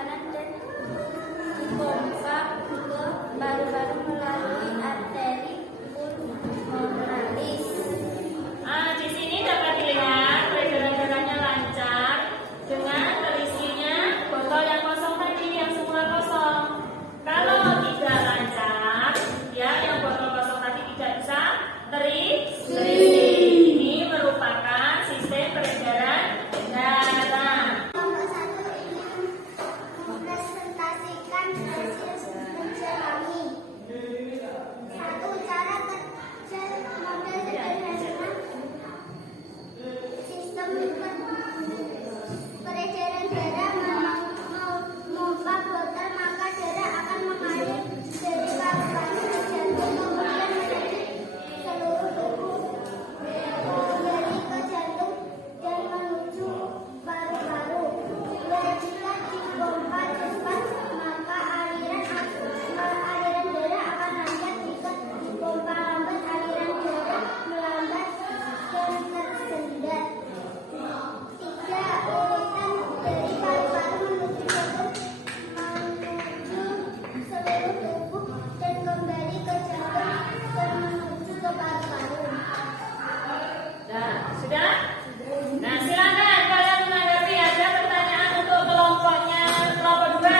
kanan dan dipompa ke paru-paru melalui arteri pulmonalis. Di sini dapat dilihat peredaran darahnya lancar dengan terisinya botol yang kosong tadi, yang semula kosong. Kalau tidak lancar, ya yang botol kosong tadi tidak bisa terisi. Ini merupakan sistem peredaran darah. Kelompok 1 ini mempresentasikan hasil ujian kami. 1. Cara kerja model sederhana sistem peredaran darah memompa botol, maka darah akan mengalir dari paru-paru ke jantung, kemudian menuju seluruh tubuh, kembali ke jantung dan menuju paru-paru. Jika dipompa cepat, maka aliran darah akan lambat. Jika dipompa lambat, aliran darah melambat dan tersendat. 3. Urutan dari paru-paru menuju jantung, menuju seluruh tubuh dan kembali ke jantung dan menuju ke paru-paru. Nah, sudah? Nah, silakan kalian menanggapi. Ada pertanyaan untuk kelompoknya, kelompok 2.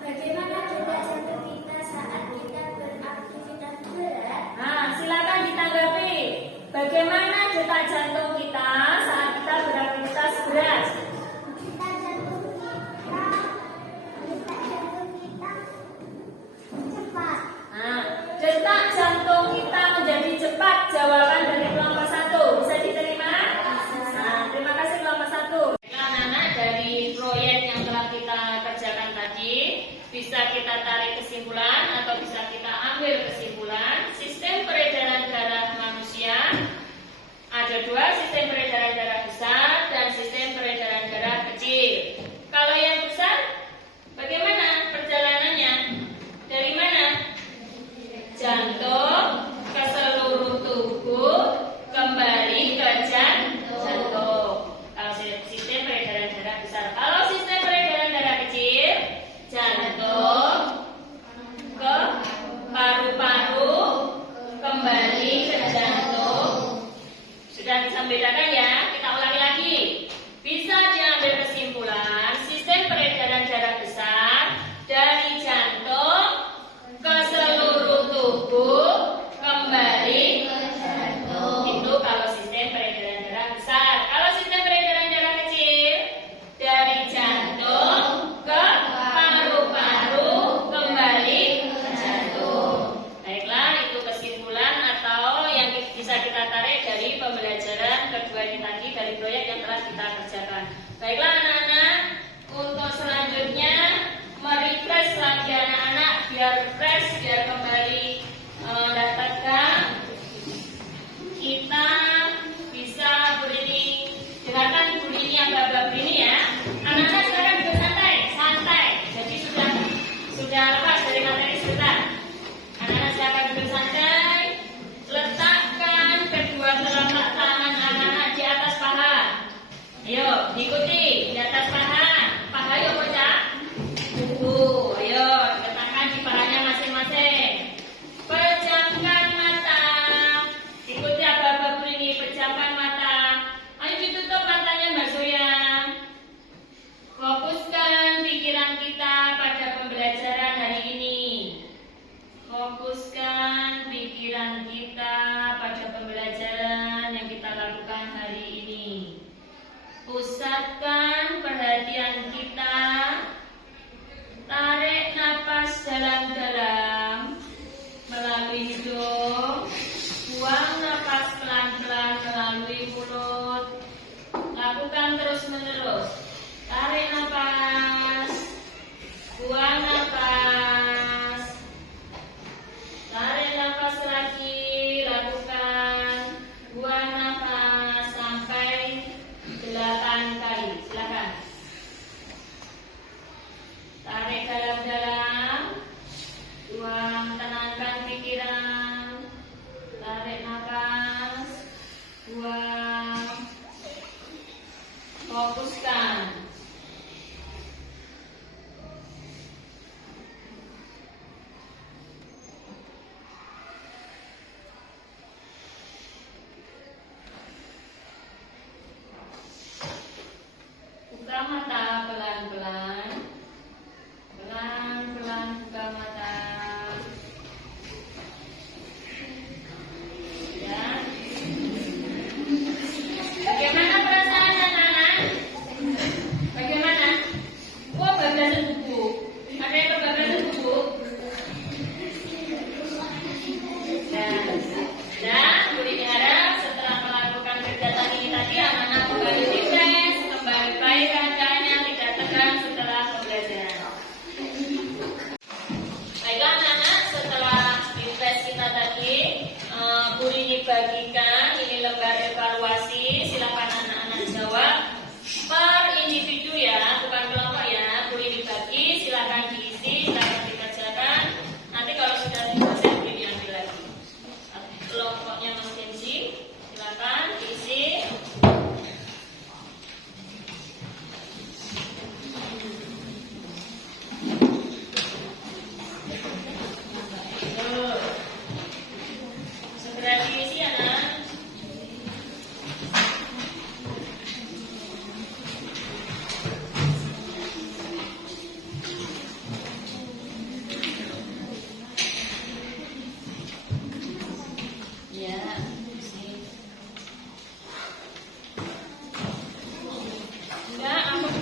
Bagaimana detak jantung kita saat kita beraktivitas berat? Nah, silakan ditanggapi. Bagaimana detak jantung kita saat kita beraktivitas berat? Detak jantung kita cepat. Nah, detak jantung kita menjadi cepat. Jawaban dari kelompok 1 bisa diterima? Nah, terima kasih kelompok 1. Anak-anak, dari proyek yang telah kita kerjakan tadi, bisa kita tarik kesimpulan atau bisa kita ambil kesimpulan sistem peredaran darah manusia ada 2, sistem peredaran darah besar dan sistem peredaran darah kecil. Kalau yang besar, bagaimana perjalanannya? Dari mana? Jantung ke seluruh tubuh, kembali ke jantung. Kalau sistem peredaran darah besar. Kalau sistem peredaran darah kecil, jantung ke paru-paru, kembali ke jantung. Sudah bisa membedakan ya?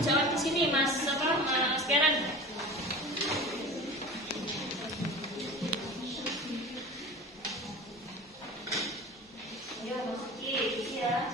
jawab di sini, Mas Keren. Ayo, Mas Kiki, ya.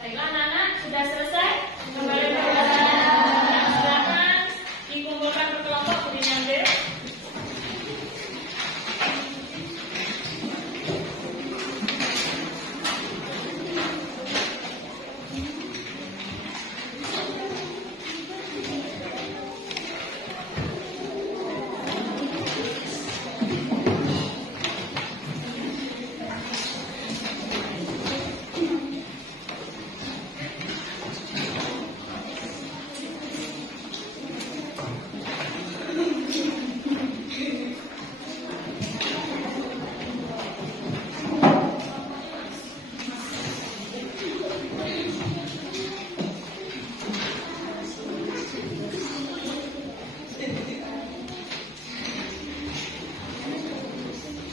Baiklah, anak-anak, sudah selesai? Kembali ke kelas. Silakan dikumpulkan berkelompok berdiri ambil.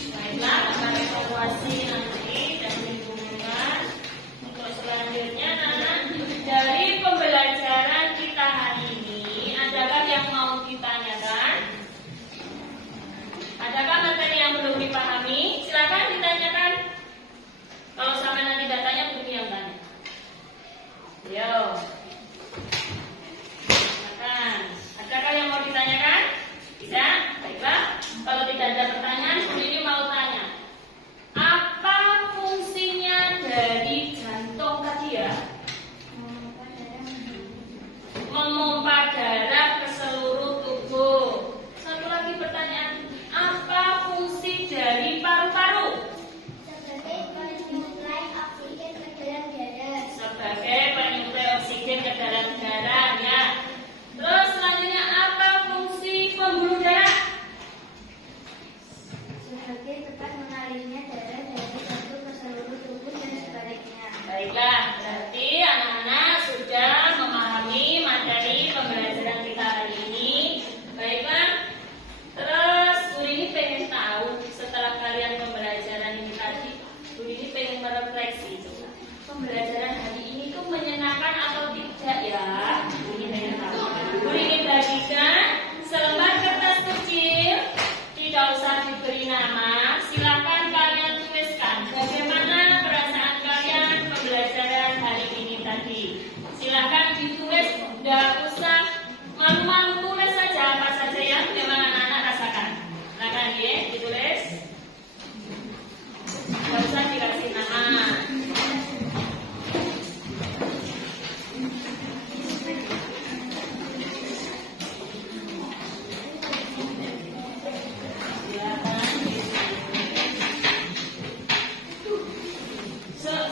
Baiklah, akan evaluasi nanti dan dikumpulkan. Untuk selanjutnya, anak, dari pembelajaran kita hari ini, adakah yang mau ditanyakan? Adakah materi yang belum dipahami? Silakan ditanyakan. Kalau sampai nanti datanya, bumi yang tanya. Yo. Silakan. Adakah yang mau ditanyakan? Tidak? Baiklah. Kalau tidak ada pertanyaan, ini mau tanya. Apa fungsinya dari jantung tadi ya? Memompa darah ke seluruh tubuh. Satu lagi pertanyaan. Apa fungsi dari paru-paru? Sebagai penyuplai oksigen ke dalam darah. Sebagai penyuplai oksigen ke dalam darah ya. Terus selanjutnya apa fungsi pembuluh darah? Sebagai tempat mengalirnya darah dari jantung ke seluruh tubuh dan sebaliknya. Baiklah, berarti anak-anak sudah memahami materi pembelajaran kita hari ini. Baiklah, terus Bu Rini pengen tahu setelah kalian pembelajaran ini tadi, Bu Rini pengen merefleksi coba. Pembelajaran hari ini tuh menyenangkan atau tidak ya? Bu Rini pengen tahu. Bu Rini bagikan selembar kertas kecil, tidak usah diberi nama. Silakan kalian tuliskan bagaimana perasaan kalian pembelajaran hari ini tadi. Silakan ditulis, tidak usah malu-malu, tulis saja apa saja yang memang anak-anak rasakan. Silakan ya, ditulis. Tidak usah dikasih nama.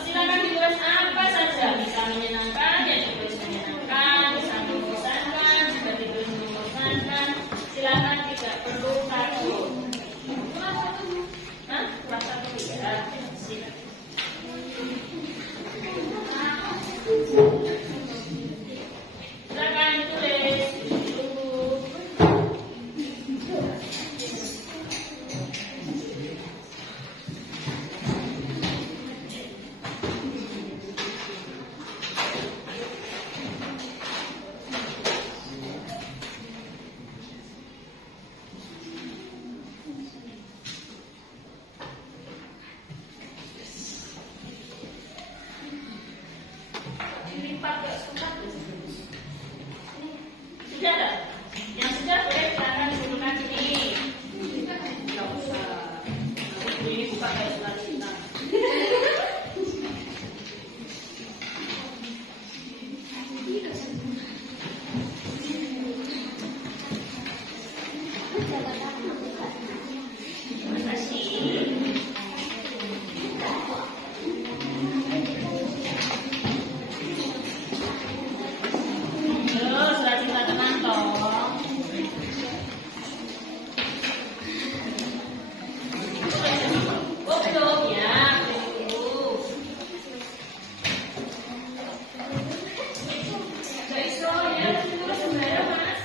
Silakan ditulis apa saja, bisa menyenangkan, ya ditulis menyenangkan, bisa mengusahakan, Sudah tak? Yang sudah boleh silakan dudukkan sini. Nggak usah. Ini bukan kayak surat cinta. Terima kasih. Terus surat cinta tenang toh. Oh belum ya, belum. Gak iso ya, terus sebenarnya mas.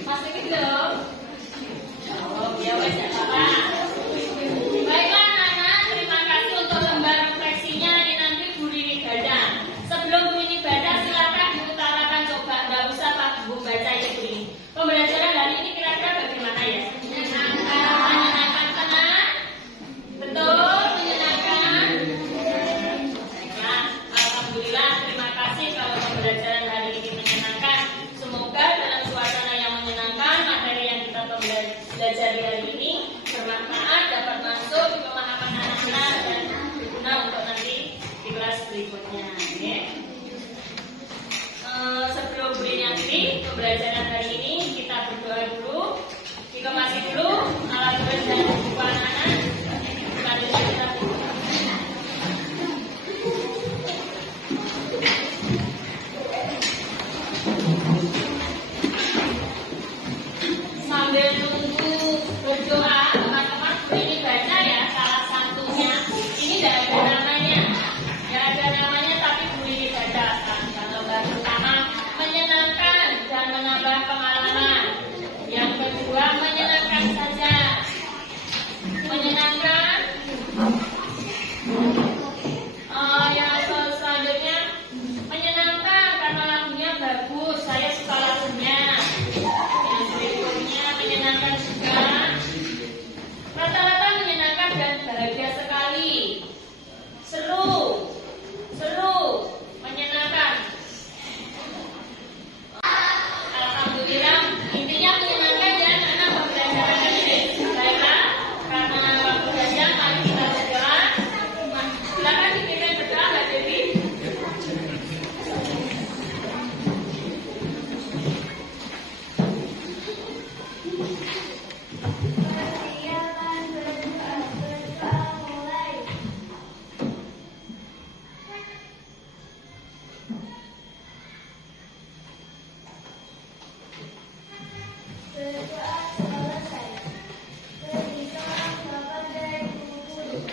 Mas ini belum. Oh ya wes ya apa. Baiklah anak-anak, terima kasih untuk lembar refleksinya. Ini nanti Bu Rini baca. Sebelum Bu Rini baca, silakan diutarakan coba. Nggak usah Pak Bu baca ya Bu Rini. Pembelajaran hari ini kira-kira bagaimana ya? Menyenangkan, tenang. Betul, menyenangkan. Nah, alhamdulillah, terima kasih kalau pembelajaran hari ini menyenangkan. Semoga dalam suasana yang menyenangkan, materi yang kita belajar hari ini bermanfaat, dapat masuk di pemahaman anak-anak dan berguna untuk nanti di kelas berikutnya. Ya. Sebelum beri pembelajaran hari ini, kita berdoa dulu, dikemasi dulu alat tulis dan buku anak-anak. Selanjutnya kita berdoa. Sambil nunggu berdoa, teman-teman ini baca ya salah satunya. Ini tidak ada namanya, tidak ada namanya tapi boleh dibacakan. Kalau pertama menyenangkan dan menambah pengalaman. Yang kedua menyenangkan saja, menyenangkan. Yang selanjutnya menyenangkan karena lagunya bagus. Saya suka lagunya. Yang berikutnya menyenangkan juga. Rata-rata menyenangkan dan bahagia sekali. Seru, menyenangkan. Alhamdulillah, intinya menyenangkan ya karena pembelajaran ini. Baiklah, karena waktu saja mari kita berdoa. Silakan dipimpin berdoa Mbak Dewi. Persiapan berdoa mulai. Berdoa selesai. Berbicara kepada Ibu Guru.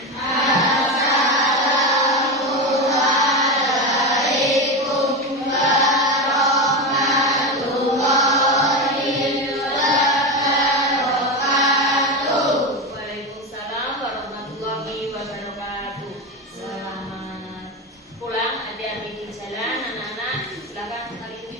Waalaikumsalam warahmatullahi wabarakatuh. Selamat pulang, hati-hati di jalan, anak-anak. Silakan kali ini.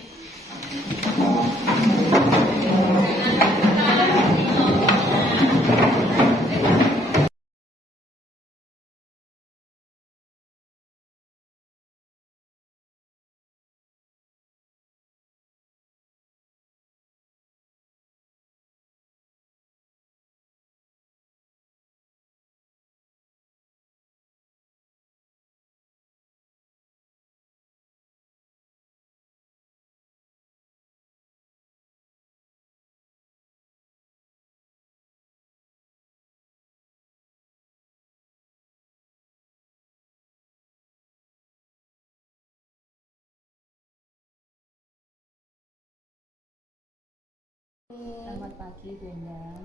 Selamat pagi Benda.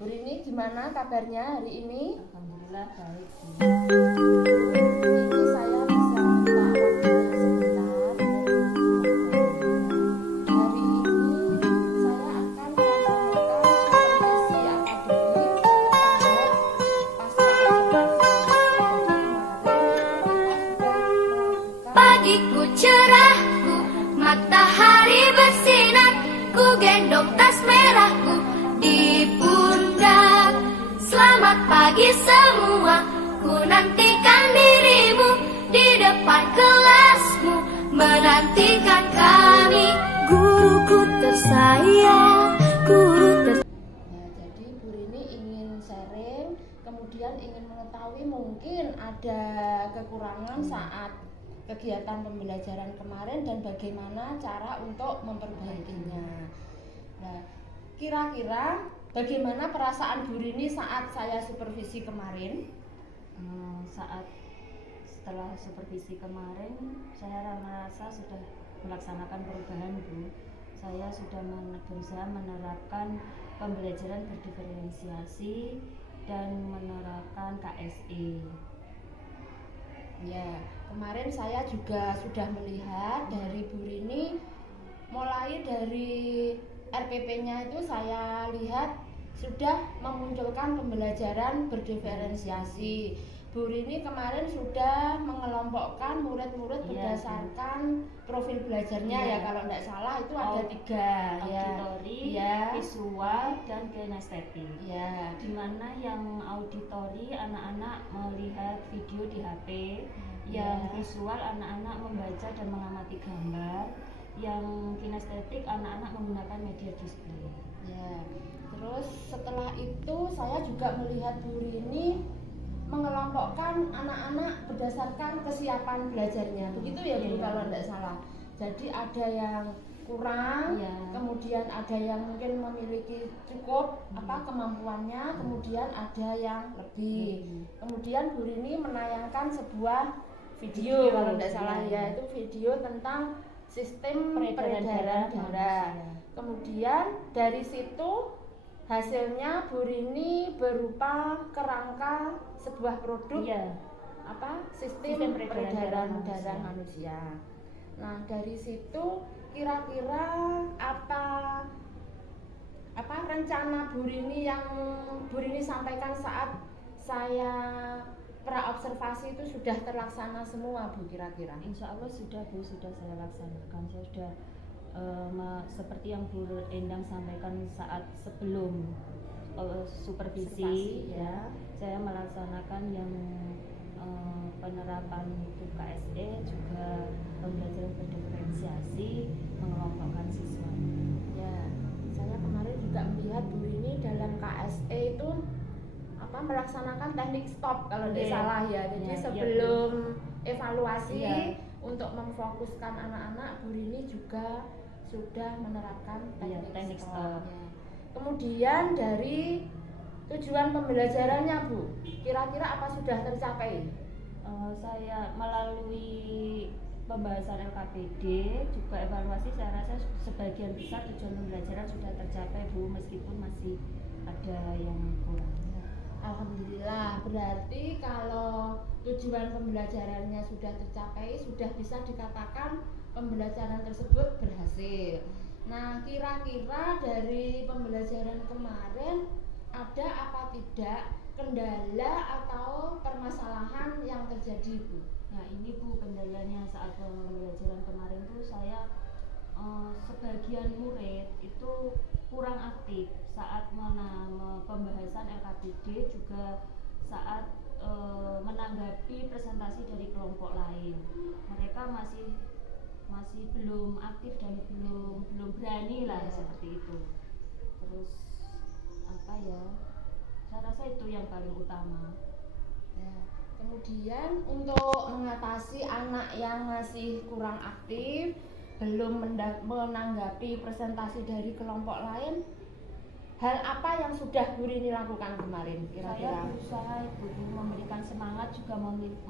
Bu Rini, gimana kabarnya hari ini? Alhamdulillah baik. Ini saya bisa minta waktunya sebentar. Hari ini saya akan melaksanakan supervisi akademik terhadap pasca observasi. Jadi kemarin kita sudah melakukan Pagiku cerahku, matahari bersinar, ku gendong tas merahku di kemudian ingin mengetahui mungkin ada kekurangan saat kegiatan pembelajaran kemarin dan bagaimana cara untuk memperbaikinya. Nah, kira-kira bagaimana perasaan Bu Rini saat saya supervisi kemarin? Saat setelah supervisi kemarin, saya merasa sudah melaksanakan perubahan, Bu. Saya sudah berusaha menerapkan pembelajaran berdiferensiasi dan menerapkan KSE. Ya, kemarin saya juga sudah melihat dari Bu Rini, mulai dari RPP-nya itu saya lihat sudah memunculkan pembelajaran berdiferensiasi. Bu Rini kemarin sudah mengelompokkan murid-murid berdasarkan profil belajarnya ya, kalau tidak salah itu ada 3 auditori, visual, dan kinestetik. Ya. Di mana yang auditori anak-anak melihat video di HP, yang visual anak-anak membaca dan mengamati gambar, yang kinestetik anak-anak menggunakan media display. Ya. Terus setelah itu saya juga melihat Bu Rini mengelompokkan anak-anak berdasarkan kesiapan belajarnya, begitu ya Bu, kalau tidak salah. Jadi ada yang kurang, kemudian ada yang mungkin memiliki cukup kemampuannya, kemudian ada yang lebih. Kemudian Bu Rini menayangkan sebuah video kalau tidak salah ya, itu video tentang sistem peredaran darah. Kemudian dari situ hasilnya Bu Rini berupa kerangka sebuah produk sistem peredaran darah manusia. Nah, dari situ kira-kira apa rencana Bu Rini yang Bu Rini sampaikan saat saya praobservasi itu sudah terlaksana semua, Bu, kira-kira? Insya Allah sudah, Bu, sudah saya laksanakan. Saya sudah seperti yang Bu Endang sampaikan saat sebelum supervisi ya, saya melaksanakan yang penerapan itu KSE, juga pembelajaran berdiferensiasi, mengelompokkan siswa. Ya, saya kemarin juga melihat Bu Rini dalam KSE itu melaksanakan teknik stop kalau tidak salah ya. Jadi sebelum evaluasi untuk memfokuskan anak-anak, Bu Rini juga sudah menerapkan teknik stop. Kemudian dari tujuan pembelajarannya, Bu, kira-kira apa sudah tercapai? Saya melalui pembahasan LKPD juga evaluasi, saya rasa sebagian besar tujuan pembelajaran sudah tercapai, Bu, meskipun masih ada yang kurang. Alhamdulillah, berarti kalau tujuan pembelajarannya sudah tercapai, sudah bisa dikatakan pembelajaran tersebut berhasil. Nah, kira-kira dari pembelajaran kemarin ada apa tidak kendala atau permasalahan yang terjadi, Bu? Nah, ini Bu, kendalanya saat pembelajaran kemarin tuh saya sebagian murid itu kurang aktif saat pembahasan LKPD, juga saat menanggapi presentasi dari kelompok lain. Mereka masih belum aktif dan belum berani lah seperti itu. Terus saya rasa itu yang paling utama. Ya. Kemudian untuk mengatasi anak yang masih kurang aktif, belum menanggapi presentasi dari kelompok lain, hal apa yang sudah Bu Rini lakukan kemarin kira-kira? Saya berusaha memberikan semangat, juga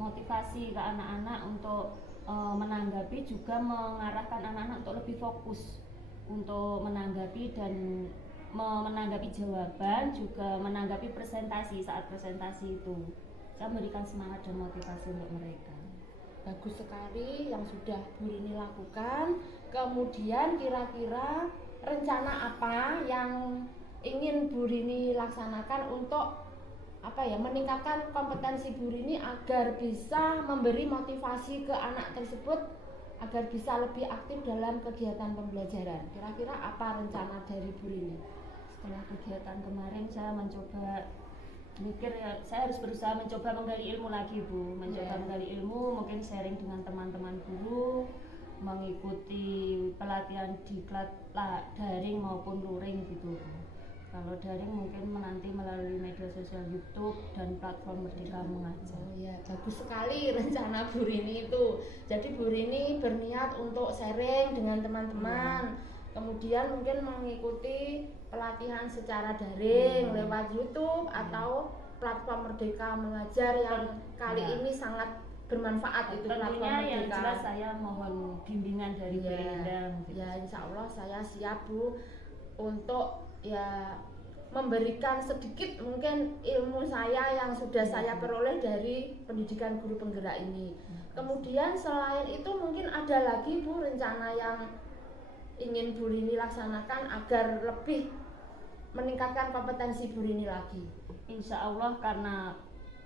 motivasi ke anak-anak untuk menanggapi, juga mengarahkan anak-anak untuk lebih fokus untuk menanggapi dan menanggapi jawaban, juga menanggapi presentasi. Saat presentasi itu saya memberikan semangat dan motivasi untuk mereka. Bagus sekali yang sudah Bu Rini lakukan. Kemudian kira-kira rencana apa yang ingin Bu Rini laksanakan untuk meningkatkan kompetensi Bu Rini agar bisa memberi motivasi ke anak tersebut agar bisa lebih aktif dalam kegiatan pembelajaran? Kira-kira apa rencana dari Bu Rini? Setelah kegiatan kemarin saya mencoba saya harus berusaha mencoba menggali ilmu lagi, Bu. Menggali ilmu, mungkin sharing dengan teman-teman guru, mengikuti pelatihan diklat daring maupun luring gitu, Bu. Kalau daring mungkin menanti melalui media sosial YouTube dan platform Merdeka Mengajar. Oh ya, bagus sekali rencana Bu Rini itu. Jadi Bu Rini berniat untuk sharing dengan teman-teman. Kemudian mungkin mengikuti pelatihan secara daring lewat YouTube atau platform Merdeka Mengajar yang kali ini sangat bermanfaat itu platform Tentunya yang Merdeka. jelas saya mohon bimbingan dari Bu Endang. Ya, insya Allah saya siap Bu untuk ya memberikan sedikit mungkin ilmu saya yang sudah saya peroleh dari pendidikan guru penggerak ini. Kemudian selain itu mungkin ada lagi Bu rencana yang ingin Bu Rini laksanakan agar lebih meningkatkan kompetensi Bu Rini lagi. Insya Allah karena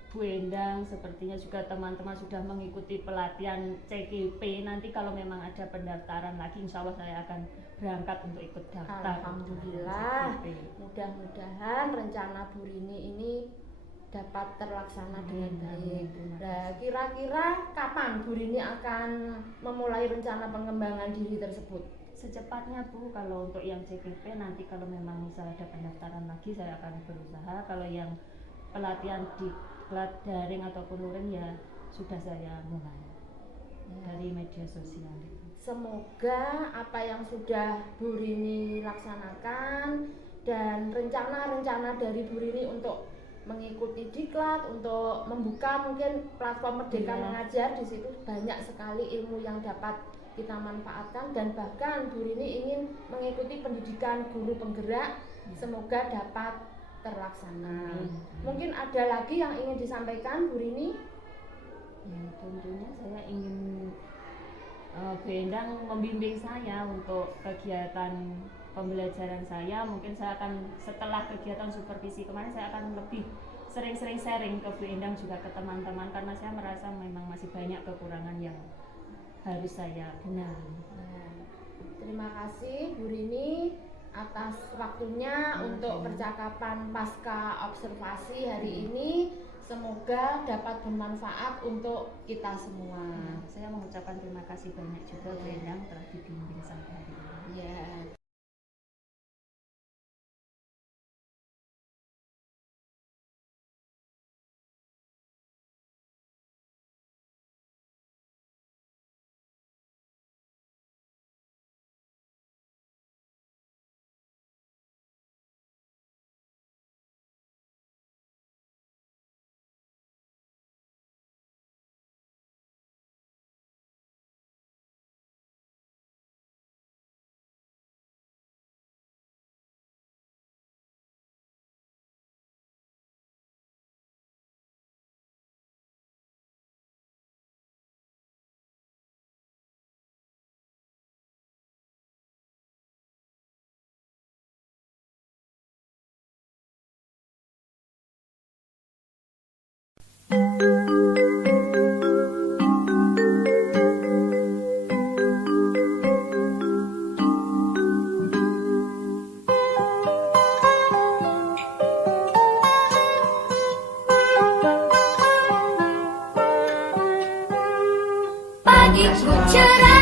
Bu Endang sepertinya juga teman-teman sudah mengikuti pelatihan CKP, nanti kalau memang ada pendaftaran lagi insya Allah saya akan berangkat untuk ikut daftar. Alhamdulillah, mudah-mudahan rencana Bu Rini ini dapat terlaksana dengan baik. Nah, kira-kira kapan Bu Rini akan memulai rencana pengembangan diri tersebut? Secepatnya Bu, kalau untuk yang CKP nanti kalau memang misalnya ada pendaftaran lagi saya akan berusaha. Kalau yang pelatihan di kelas daring ataupun luring ya sudah saya mulai dari media sosial. Semoga apa yang sudah Bu Rini laksanakan dan rencana-rencana dari Bu Rini untuk mengikuti diklat, untuk membuka mungkin platform Merdeka Mengajar, di situ banyak sekali ilmu yang dapat kita manfaatkan, dan bahkan Bu Rini ingin mengikuti pendidikan guru penggerak, semoga dapat terlaksana. Mungkin ada lagi yang ingin disampaikan Bu Rini? Ya, tentunya saya ingin Bu Endang membimbing saya untuk kegiatan pembelajaran saya. Mungkin saya akan setelah kegiatan supervisi kemarin saya akan lebih sering-sering sharing ke Bu Endang juga ke teman-teman, karena saya merasa memang masih banyak kekurangan yang harus saya benahi. Terima kasih Bu Rini atas waktunya untuk percakapan pasca observasi hari ini. Semoga dapat bermanfaat untuk kita semua. Saya mengucapkan terima kasih banyak juga Bu Endang telah dibimbing sampai hari ini. Ya. Pagiku cerah.